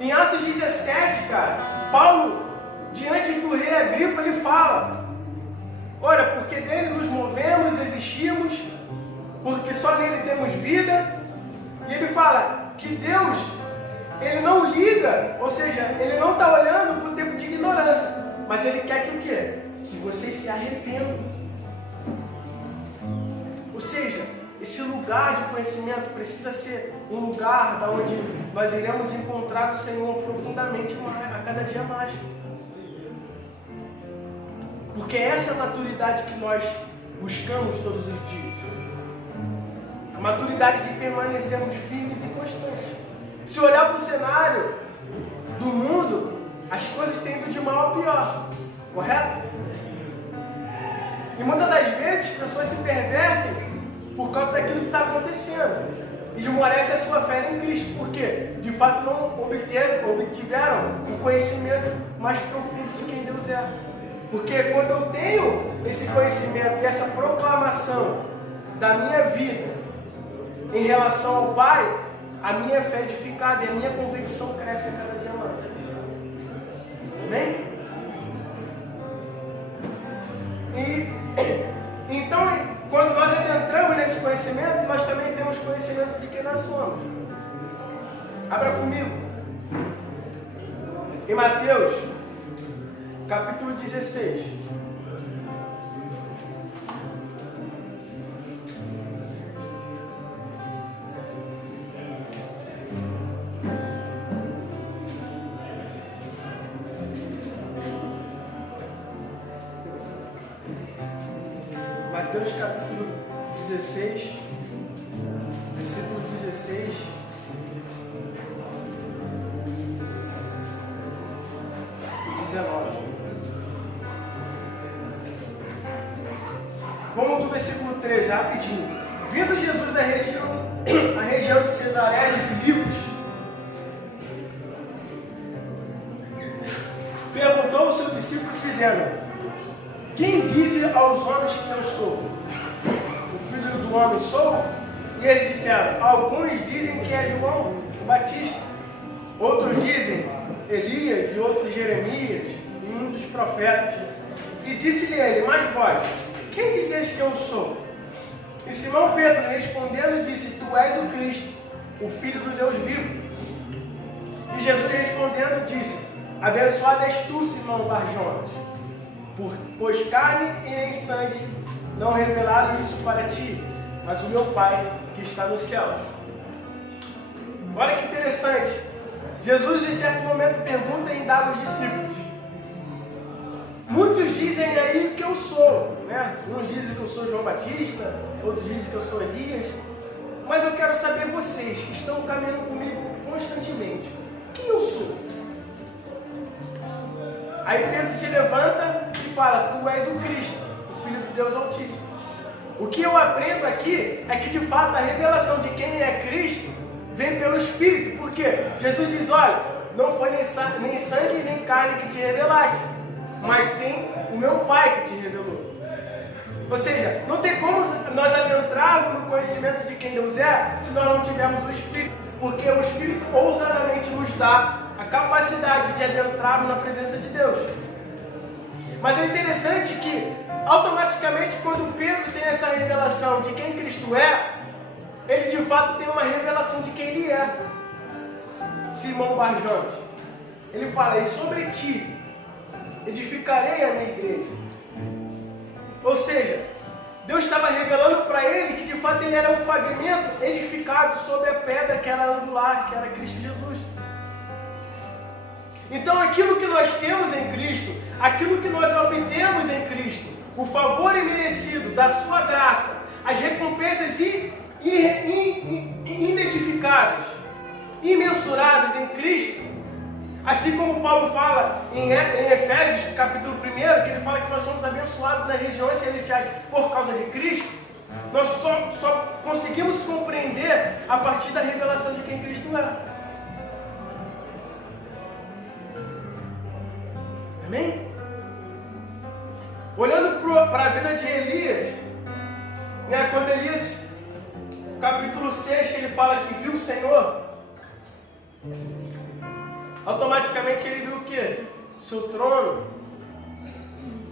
Em Atos 17, cara, Paulo, diante do rei Agripa, ele fala: olha, porque dele nos movemos, existimos, porque só nele temos vida. E ele fala que Deus, ele não liga, ou seja, ele não está olhando para o tempo de ignorância, mas ele quer que o quê? Que vocês se arrependam. Ou seja, esse lugar de conhecimento precisa ser um lugar onde nós iremos encontrar o Senhor profundamente a cada dia mais. Porque essa é a maturidade que nós buscamos todos os dias. A maturidade de permanecermos firmes e constantes. Se olhar para o cenário do mundo, as coisas têm ido de mal a pior. Correto? E muitas das vezes as pessoas se pervertem por causa daquilo que está acontecendo. E esmorecem a sua fé em Cristo. Por quê? De fato não obtiveram um conhecimento mais profundo de quem Deus é. Porque quando eu tenho esse conhecimento e essa proclamação da minha vida em relação ao Pai, a minha fé é edificada e a minha convicção cresce a cada dia mais. Amém? E então, quando nós adentramos nesse conhecimento, nós também temos conhecimento de quem nós somos. Abra comigo. Em Mateus, capítulo 16. Mateus capítulo 16, versículo 16. E 19. Vamos do versículo 13, rapidinho. Vindo Jesus à região de Cesareia de Filipos, perguntou aos seus discípulos, dizendo: quem diz aos homens que eu sou? O filho do homem sou? E eles disseram: alguns dizem que é João o Batista, outros dizem Elias e outros Jeremias, e um dos profetas. E disse-lhe ele: mas vós, quem dizeis que eu sou? E Simão Pedro respondendo disse: tu és o Cristo, o Filho do Deus vivo. E Jesus respondendo disse: abençoado és tu, Simão Barjonas, pois carne e nem sangue não revelaram isso para ti, mas o meu Pai que está nos céus. Olha que interessante. Jesus, em certo momento, pergunta e indaga os discípulos. Muitos dizem aí que eu sou, Uns dizem que eu sou João Batista, outros dizem que eu sou Elias. Mas eu quero saber vocês, que estão caminhando comigo constantemente, quem eu sou? Aí Pedro se levanta e fala: tu és o Cristo, o Filho de Deus Altíssimo. O que eu aprendo aqui é que de fato a revelação de quem é Cristo vem pelo Espírito. Por quê? Jesus diz: olha, não foi nem sangue nem carne que te revelaste, mas sim o meu Pai que te revelou. Ou seja, não tem como nós adentrarmos no conhecimento de quem Deus é se nós não tivermos o Espírito. Porque o Espírito ousadamente nos dá a capacidade de adentrarmos na presença de Deus. Mas é interessante que, automaticamente, quando Pedro tem essa revelação de quem Cristo é, ele de fato tem uma revelação de quem ele é. Simão Barjonas, ele fala: e sobre ti edificarei a minha igreja. Ou seja, Deus estava revelando para ele que de fato ele era um fragmento edificado sobre a pedra que era angular, que era Cristo Jesus. Então aquilo que nós temos em Cristo, aquilo que nós obtemos em Cristo, o favor imerecido da sua graça, as recompensas inedificáveis, imensuráveis em Cristo, assim como Paulo fala em Efésios capítulo 1, que ele fala que nós somos abençoados nas regiões celestiais por causa de Cristo, nós só conseguimos compreender a partir da revelação de quem Cristo é. Amém? Olhando para a vida de Elias, né, quando Elias, capítulo 6, que ele fala que viu o Senhor, automaticamente ele viu o quê? Seu trono.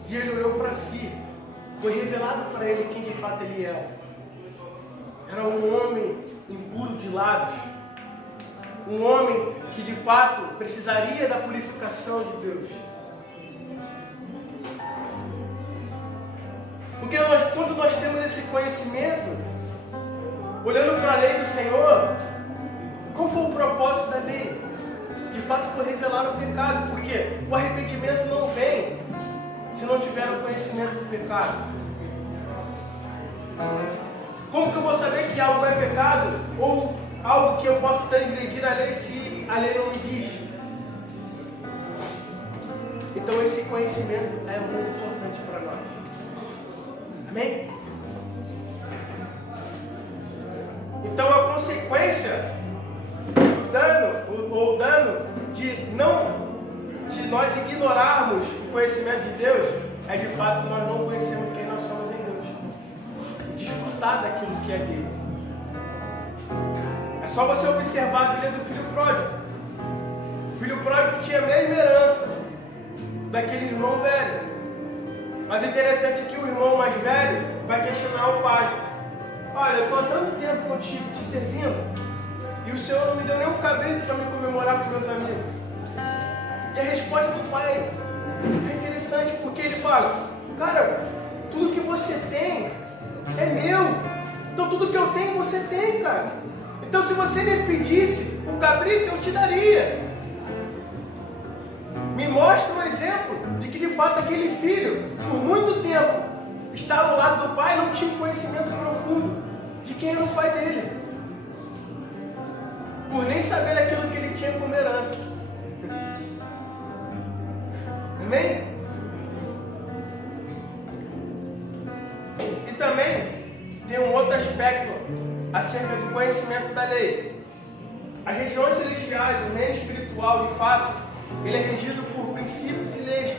E ele olhou para si. Foi revelado para ele quem de fato ele era. Era um homem impuro de lábios. Um homem que de fato precisaria da purificação de Deus. Porque quando nós temos esse conhecimento, olhando para a lei do Senhor, qual foi o propósito da lei? De fato foi revelar o pecado, porque o arrependimento não vem se não tiver o conhecimento do pecado. Como que eu vou saber que algo é pecado ou algo que eu posso transgredir a lei se a lei não me diz? Então esse conhecimento é muito importante para nós. Amém? Então a consequência do dano de nós ignorarmos o conhecimento de Deus é de fato nós não conhecemos quem nós somos em Deus. Desfrutar daquilo que é dele. É só você observar a vida do filho pródigo. O filho pródigo tinha a mesma herança daquele irmão velho. Mas o interessante é que o irmão mais velho vai questionar o pai. Olha, eu estou há tanto tempo contigo te servindo e o Senhor não me deu nem um cabrito para me comemorar com meus amigos. E a resposta do pai é interessante porque ele fala: cara, tudo que você tem é meu. Então tudo que eu tenho você tem, cara. Então se você me pedisse o cabrito eu te daria. Me mostra um exemplo de que de fato aquele filho, por muito tempo, estava ao lado do pai e não tinha conhecimento profundo de quem era o pai dele. Por nem saber aquilo que ele tinha como herança. Amém? E também tem um outro aspecto acerca do conhecimento da lei. As regiões celestiais, o reino espiritual, de fato, ele é regido por princípios e leis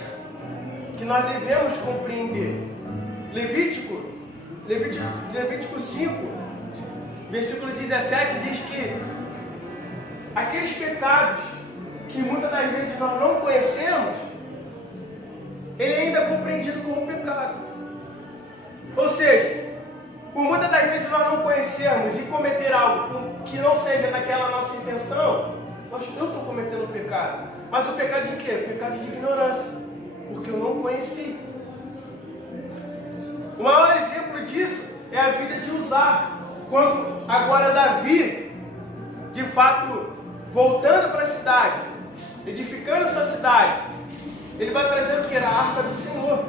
que nós devemos compreender. Levítico 5, versículo 17 diz que aqueles pecados que muitas das vezes nós não conhecemos, ele ainda é compreendido como pecado. Ou seja, por muitas das vezes nós não conhecermos e cometer algo que não seja daquela nossa intenção, eu estou cometendo pecado. Mas o pecado de quê? O pecado de ignorância. Porque eu não conheci. O maior exemplo disso é a vida de Uzá. Quando agora Davi, de fato, voltando para a cidade, edificando sua cidade, ele vai trazer o que? A arca do Senhor.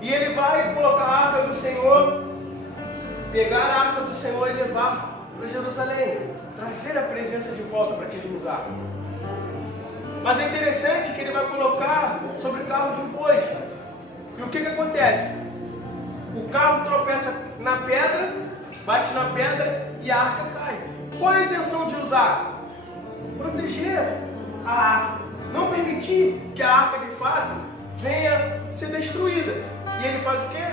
E ele vai colocar a arca do Senhor, pegar a arca do Senhor e levar para Jerusalém. Trazer a presença de volta para aquele lugar. Mas é interessante que ele vai colocar sobre o carro de um boi. E o que acontece? O carro tropeça na pedra, bate na pedra e a arca cai. Qual é a intenção de Uzá? Proteger a arca. Não permitir que a arca de fato venha ser destruída. E ele faz o quê?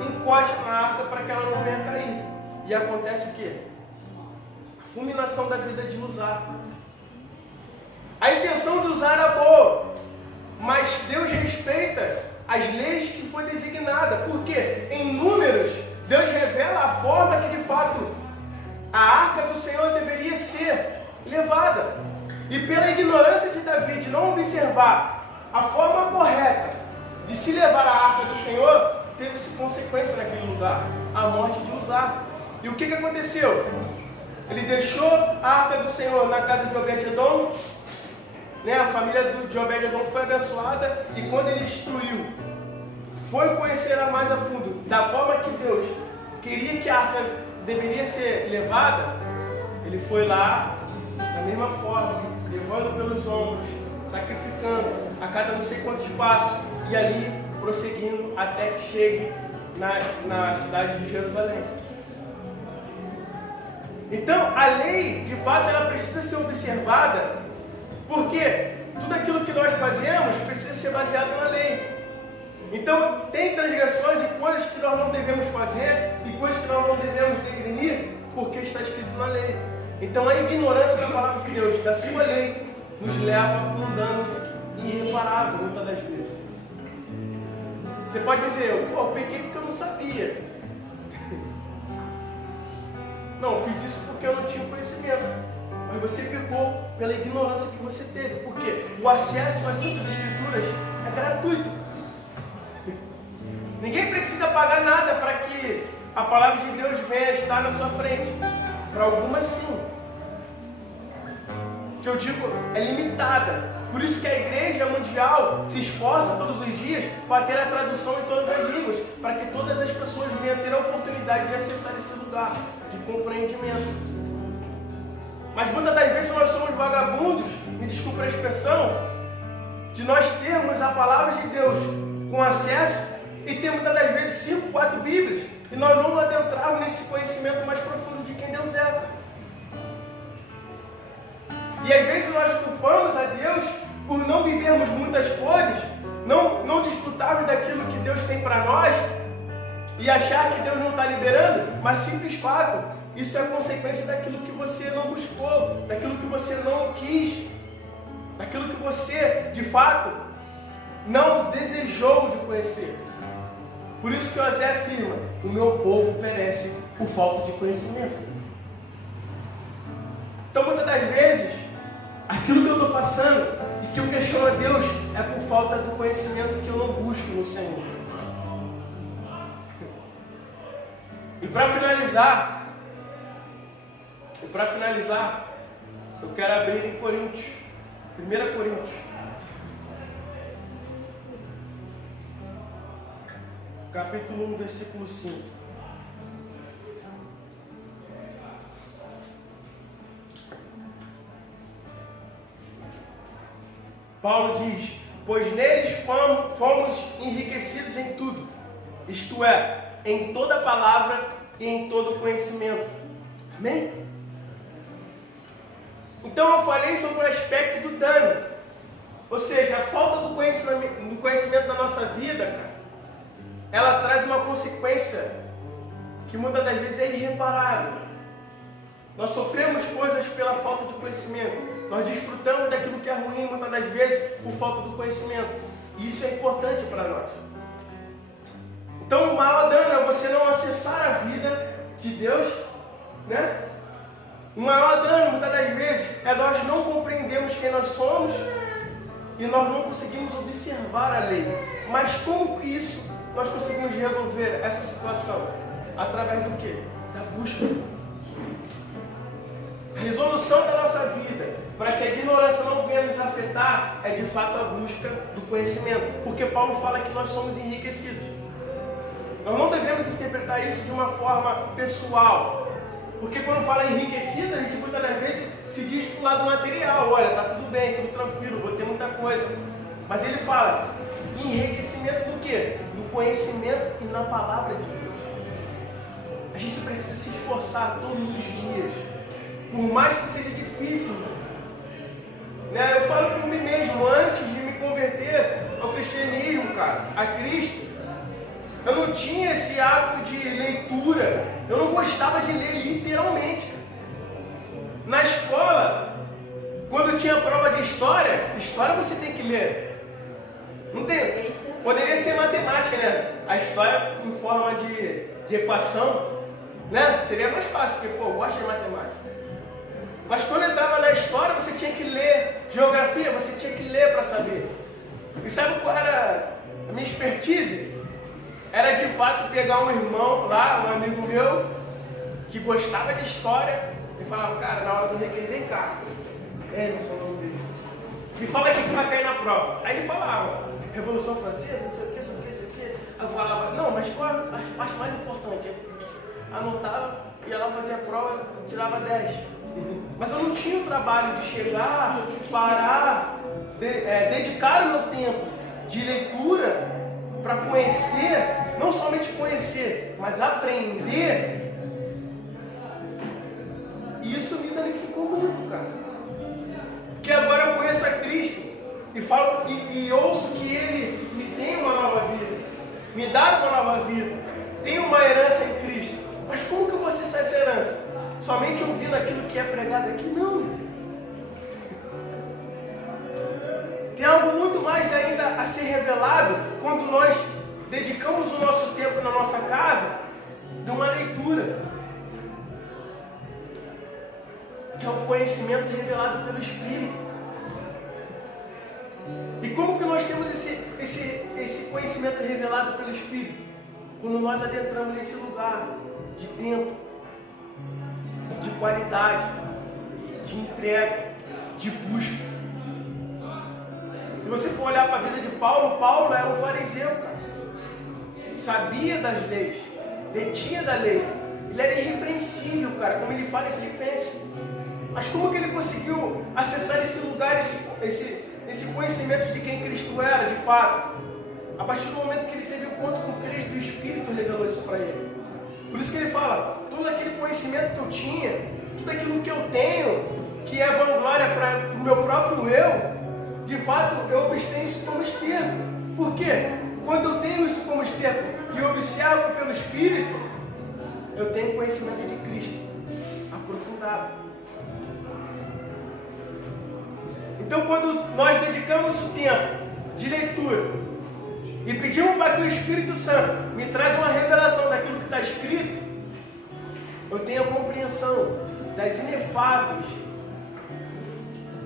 Encosta na arca para que ela não venha cair. E acontece o quê? A fulminação da vida de Uzá. A intenção de Uzá era boa, mas Deus respeita as leis que foi designada. Porque em Números, Deus revela a forma que de fato a arca do Senhor deveria ser levada. E pela ignorância de Davi de não observar a forma correta de se levar a arca do Senhor, teve-se consequência naquele lugar, a morte de Uzá. E o que aconteceu? Ele deixou a arca do Senhor na casa de Obed-Edom, né, a família de Obed-Edom foi abençoada, e quando ele instruiu, foi conhecer mais a fundo, da forma que Deus queria que a arca deveria ser levada, ele foi lá, da mesma forma, levando pelos ombros, sacrificando a cada não sei quantos passos, e ali prosseguindo até que chegue na cidade de Jerusalém. Então, a lei, de fato, ela precisa ser observada, porque tudo aquilo que nós fazemos precisa ser baseado na lei. Então, tem transgressões e coisas que nós não devemos fazer e coisas que nós não devemos degrenir, porque está escrito na lei. Então, a ignorância da palavra de Deus, da sua lei, nos leva a um dano irreparável, muitas das vezes. Você pode dizer, eu pequei porque eu não sabia. Não, eu fiz isso porque eu não tinha conhecimento. Mas você pecou pela ignorância que você teve. Porque o acesso às Santas Escrituras é gratuito. Ninguém precisa pagar nada para que a palavra de Deus venha estar na sua frente. Para algumas sim. Que eu digo, é limitada. Por isso que a Igreja Mundial se esforça todos os dias para ter a tradução em todas as línguas, para que todas as pessoas venham ter a oportunidade de acessar esse lugar de compreendimento. Mas muitas das vezes nós somos vagabundos, me desculpe a expressão, de nós termos a palavra de Deus com acesso e ter muitas das vezes 5, 4 Bíblias e nós não adentrarmos nesse conhecimento mais profundo de quem Deus é. E às vezes nós culpamos a Deus por não vivermos muitas coisas, não desfrutarmos daquilo que Deus tem para nós e achar que Deus não está liberando, mas simples fato, isso é consequência daquilo que você não buscou, daquilo que você não quis, daquilo que você, de fato, não desejou de conhecer. Por isso que Osé afirma, o meu povo perece por falta de conhecimento. Então muitas das vezes, aquilo que eu estou passando e que eu questiono a Deus é por falta do conhecimento que eu não busco no Senhor. E para finalizar, eu quero abrir em Coríntios, 1 Coríntios, capítulo 1, versículo 5. Paulo diz, pois neles fomos enriquecidos em tudo, isto é, em toda palavra e em todo conhecimento. Amém? Então eu falei sobre o aspecto do dano, ou seja, a falta do conhecimento da nossa vida, cara, ela traz uma consequência que muitas das vezes é irreparável. Nós sofremos coisas pela falta de conhecimento. Nós desfrutamos daquilo que é ruim muitas das vezes por falta do conhecimento. Isso é importante para nós. Então o maior dano é você não acessar a vida de Deus, né? O maior dano muitas das vezes é nós não compreendermos quem nós somos e nós não conseguimos observar a lei. Mas como que isso nós conseguimos resolver essa situação? Através do quê? Da busca. A resolução da nossa vida, para que a ignorância não venha nos afetar, é de fato a busca do conhecimento. Porque Paulo fala que nós somos enriquecidos. Nós não devemos interpretar isso de uma forma pessoal. Porque quando fala enriquecido, a gente muitas das vezes se diz para o lado material. Olha, está tudo bem, tudo tranquilo, vou ter muita coisa. Mas ele fala enriquecimento do quê? Do conhecimento e na palavra de Deus. A gente precisa se esforçar todos os dias. Por mais que seja difícil, né? Eu falo por mim mesmo, antes de me converter ao cristianismo, cara, a Cristo, eu não tinha esse hábito de leitura, eu não gostava de ler literalmente. Na escola, quando tinha prova de história você tem que ler. Não tem? Poderia ser matemática, né? A história em forma de equação, né? Seria mais fácil, porque eu gosto de matemática. Mas quando entrava na história, você tinha que ler. Geografia, você tinha que ler para saber. E sabe qual era a minha expertise? Era de fato pegar um irmão lá, um amigo meu, que gostava de história, e falava, cara, na hora do recreio, vem cá. Emerson, o nome dele. Me fala aqui que vai cair na prova. Aí ele falava, Revolução Francesa, não sei o que, isso aqui, isso aqui. Aí eu falava, não, mas qual a parte mais importante? Eu anotava, ia lá fazer a prova, tirava 10. Mas eu não tinha o trabalho de chegar, parar, dedicar o meu tempo de leitura para conhecer, não somente conhecer, mas aprender. E isso me danificou muito, cara. Porque agora eu conheço a Cristo e falo e ouço que Ele me tem uma nova vida, me dá uma nova vida, tem uma herança em Cristo. Mas como que eu vou acessar essa herança? Somente ouvindo aquilo que é pregado aqui? Não. Tem algo muito mais ainda a ser revelado quando nós dedicamos o nosso tempo na nossa casa de uma leitura, que é o conhecimento revelado pelo Espírito. E como que nós temos esse conhecimento revelado pelo Espírito? Quando nós adentramos nesse lugar de tempo, de qualidade, de entrega, de busca. Se você for olhar para a vida de Paulo, Paulo era um fariseu, cara. Sabia das leis, detinha da lei. Ele era irrepreensível, cara, como ele fala em Filipenses. Mas como que ele conseguiu acessar esse lugar, esse conhecimento de quem Cristo era, de fato? A partir do momento que ele teve um encontro com Cristo, o Espírito revelou isso para ele. Por isso que ele fala, todo aquele conhecimento que eu tinha, tudo aquilo que eu tenho, que é vanglória para o meu próprio eu, de fato eu obtenho isso como esterco. Por quê? Quando eu tenho isso como esterco e observo pelo Espírito, eu tenho conhecimento de Cristo aprofundado. Então, quando nós dedicamos o tempo de leitura e pedimos para que o Espírito Santo me traz uma revelação daquilo que está escrito, eu tenho a compreensão das inefáveis,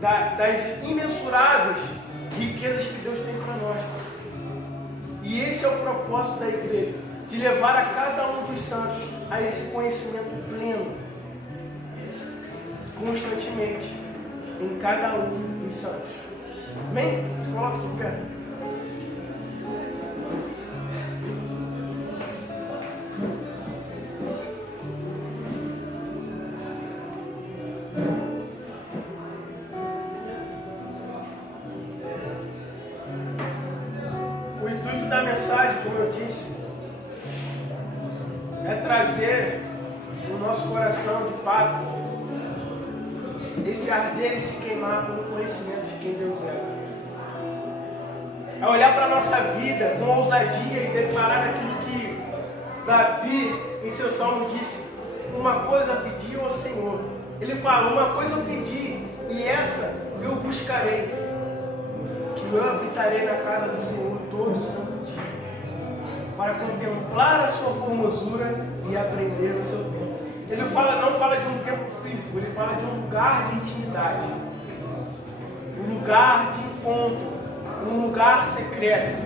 das imensuráveis riquezas que Deus tem para nós. E esse é o propósito da igreja, de levar a cada um dos santos a esse conhecimento pleno, constantemente, em cada um dos santos. Amém? Se coloque de pé. O intuito da mensagem, como eu disse, é trazer no nosso coração, de fato, esse arder e se queimar pelo conhecimento de quem Deus é. É olhar para a nossa vida com ousadia e declarar aquilo que Davi, em seu salmo, disse: uma coisa pedi ao Senhor. Ele fala, uma coisa eu pedi, e essa eu buscarei, que eu habitarei na casa do Senhor todo santo dia, para contemplar a sua formosura e aprender o seu tempo. Ele não fala de um tempo físico, ele fala de um lugar de intimidade, um lugar de encontro, um lugar secreto.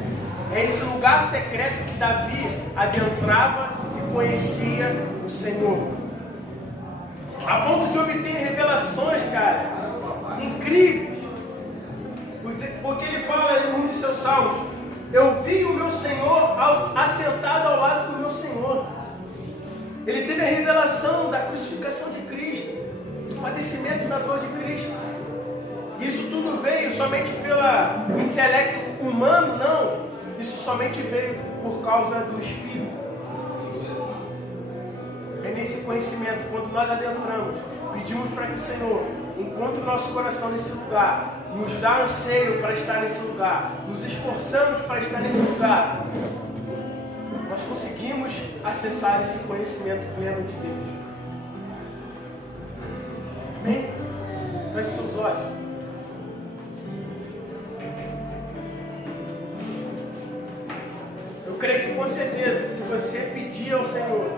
É esse lugar secreto que Davi adentrava e conhecia o Senhor, a ponto de obter revelações, cara, incríveis. Porque ele fala em um de seus salmos: eu vi o meu Senhor assentado ao lado do meu Senhor. Ele teve a revelação da crucificação de Cristo, do padecimento e da dor de Cristo. Isso tudo veio somente pelo intelecto humano? Não. Isso somente veio por causa do Espírito. É nesse conhecimento, quando nós adentramos, pedimos para que o Senhor encontre o nosso coração nesse lugar, nos dá anseio para estar nesse lugar, nos esforçamos para estar nesse lugar, nós conseguimos acessar esse conhecimento pleno de Deus. Amém? Feche seus olhos. Eu creio que com certeza, se você pedir ao Senhor,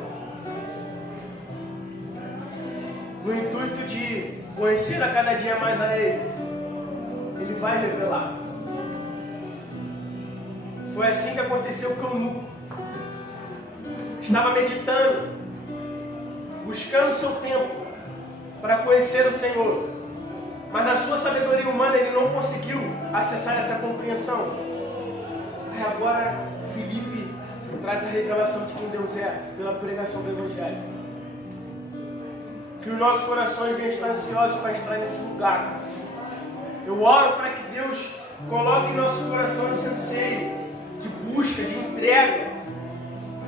no intuito de conhecer a cada dia mais a Ele, Ele vai revelar. Foi assim que aconteceu com o eunuco. Estava meditando, buscando seu tempo para conhecer o Senhor. mas na sua sabedoria humana ele não conseguiu acessar essa compreensão. Aí agora Filipe traz a revelação de quem Deus é pela pregação do Evangelho. Que os nossos corações venham estar ansiosos para estar nesse lugar, cara. Eu oro para que Deus coloque em nosso coração esse anseio de busca, de entrega,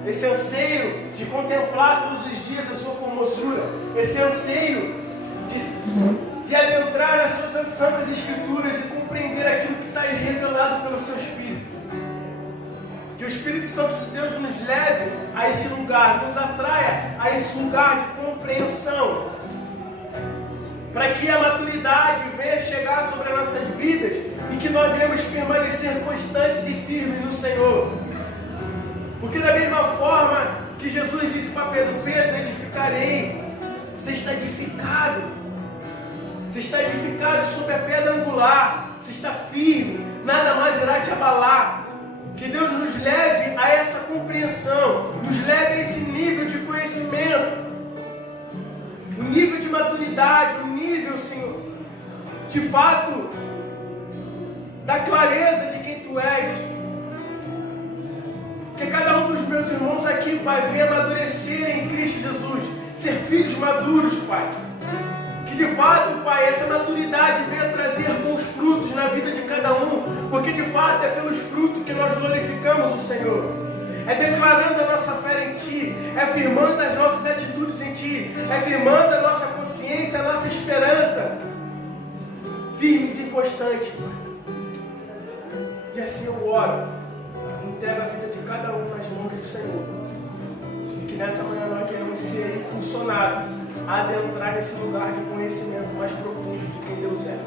esse anseio de contemplar todos os dias a sua formosura, esse anseio de adentrar nas suas santas escrituras e compreender aquilo que está revelado pelo seu Espírito. Que o Espírito Santo de Deus nos leve a esse lugar, nos atraia a esse lugar de compreensão, para que a maturidade venha chegar sobre as nossas vidas e que nós venhamos permanecer constantes e firmes no Senhor. Porque da mesma forma que Jesus disse para Pedro, Pedro, edificarei, você está edificado. Você está edificado sob a pedra angular, você está firme, nada mais irá te abalar. Que Deus nos leve a essa compreensão, nos leve a esse nível de conhecimento, um nível de maturidade, um nível, Senhor, de fato, da clareza de quem Tu és. Que cada um dos meus irmãos aqui, Pai, venha amadurecer em Cristo Jesus, ser filhos maduros, Pai. Que de fato, Pai, essa maturidade venha trazer bons frutos na vida de cada um, porque de fato é pelos frutos que nós glorificamos o Senhor. É declarando a nossa fé em Ti, é firmando as nossas atitudes em Ti, é firmando a nossa consciência, a nossa esperança, firmes e constantes, Pai. E assim eu oro, entrego a vida de cada um nas mãos do Senhor. E que nessa manhã nós venhamos ser impulsionados a adentrar nesse lugar de conhecimento mais profundo de quem Deus é.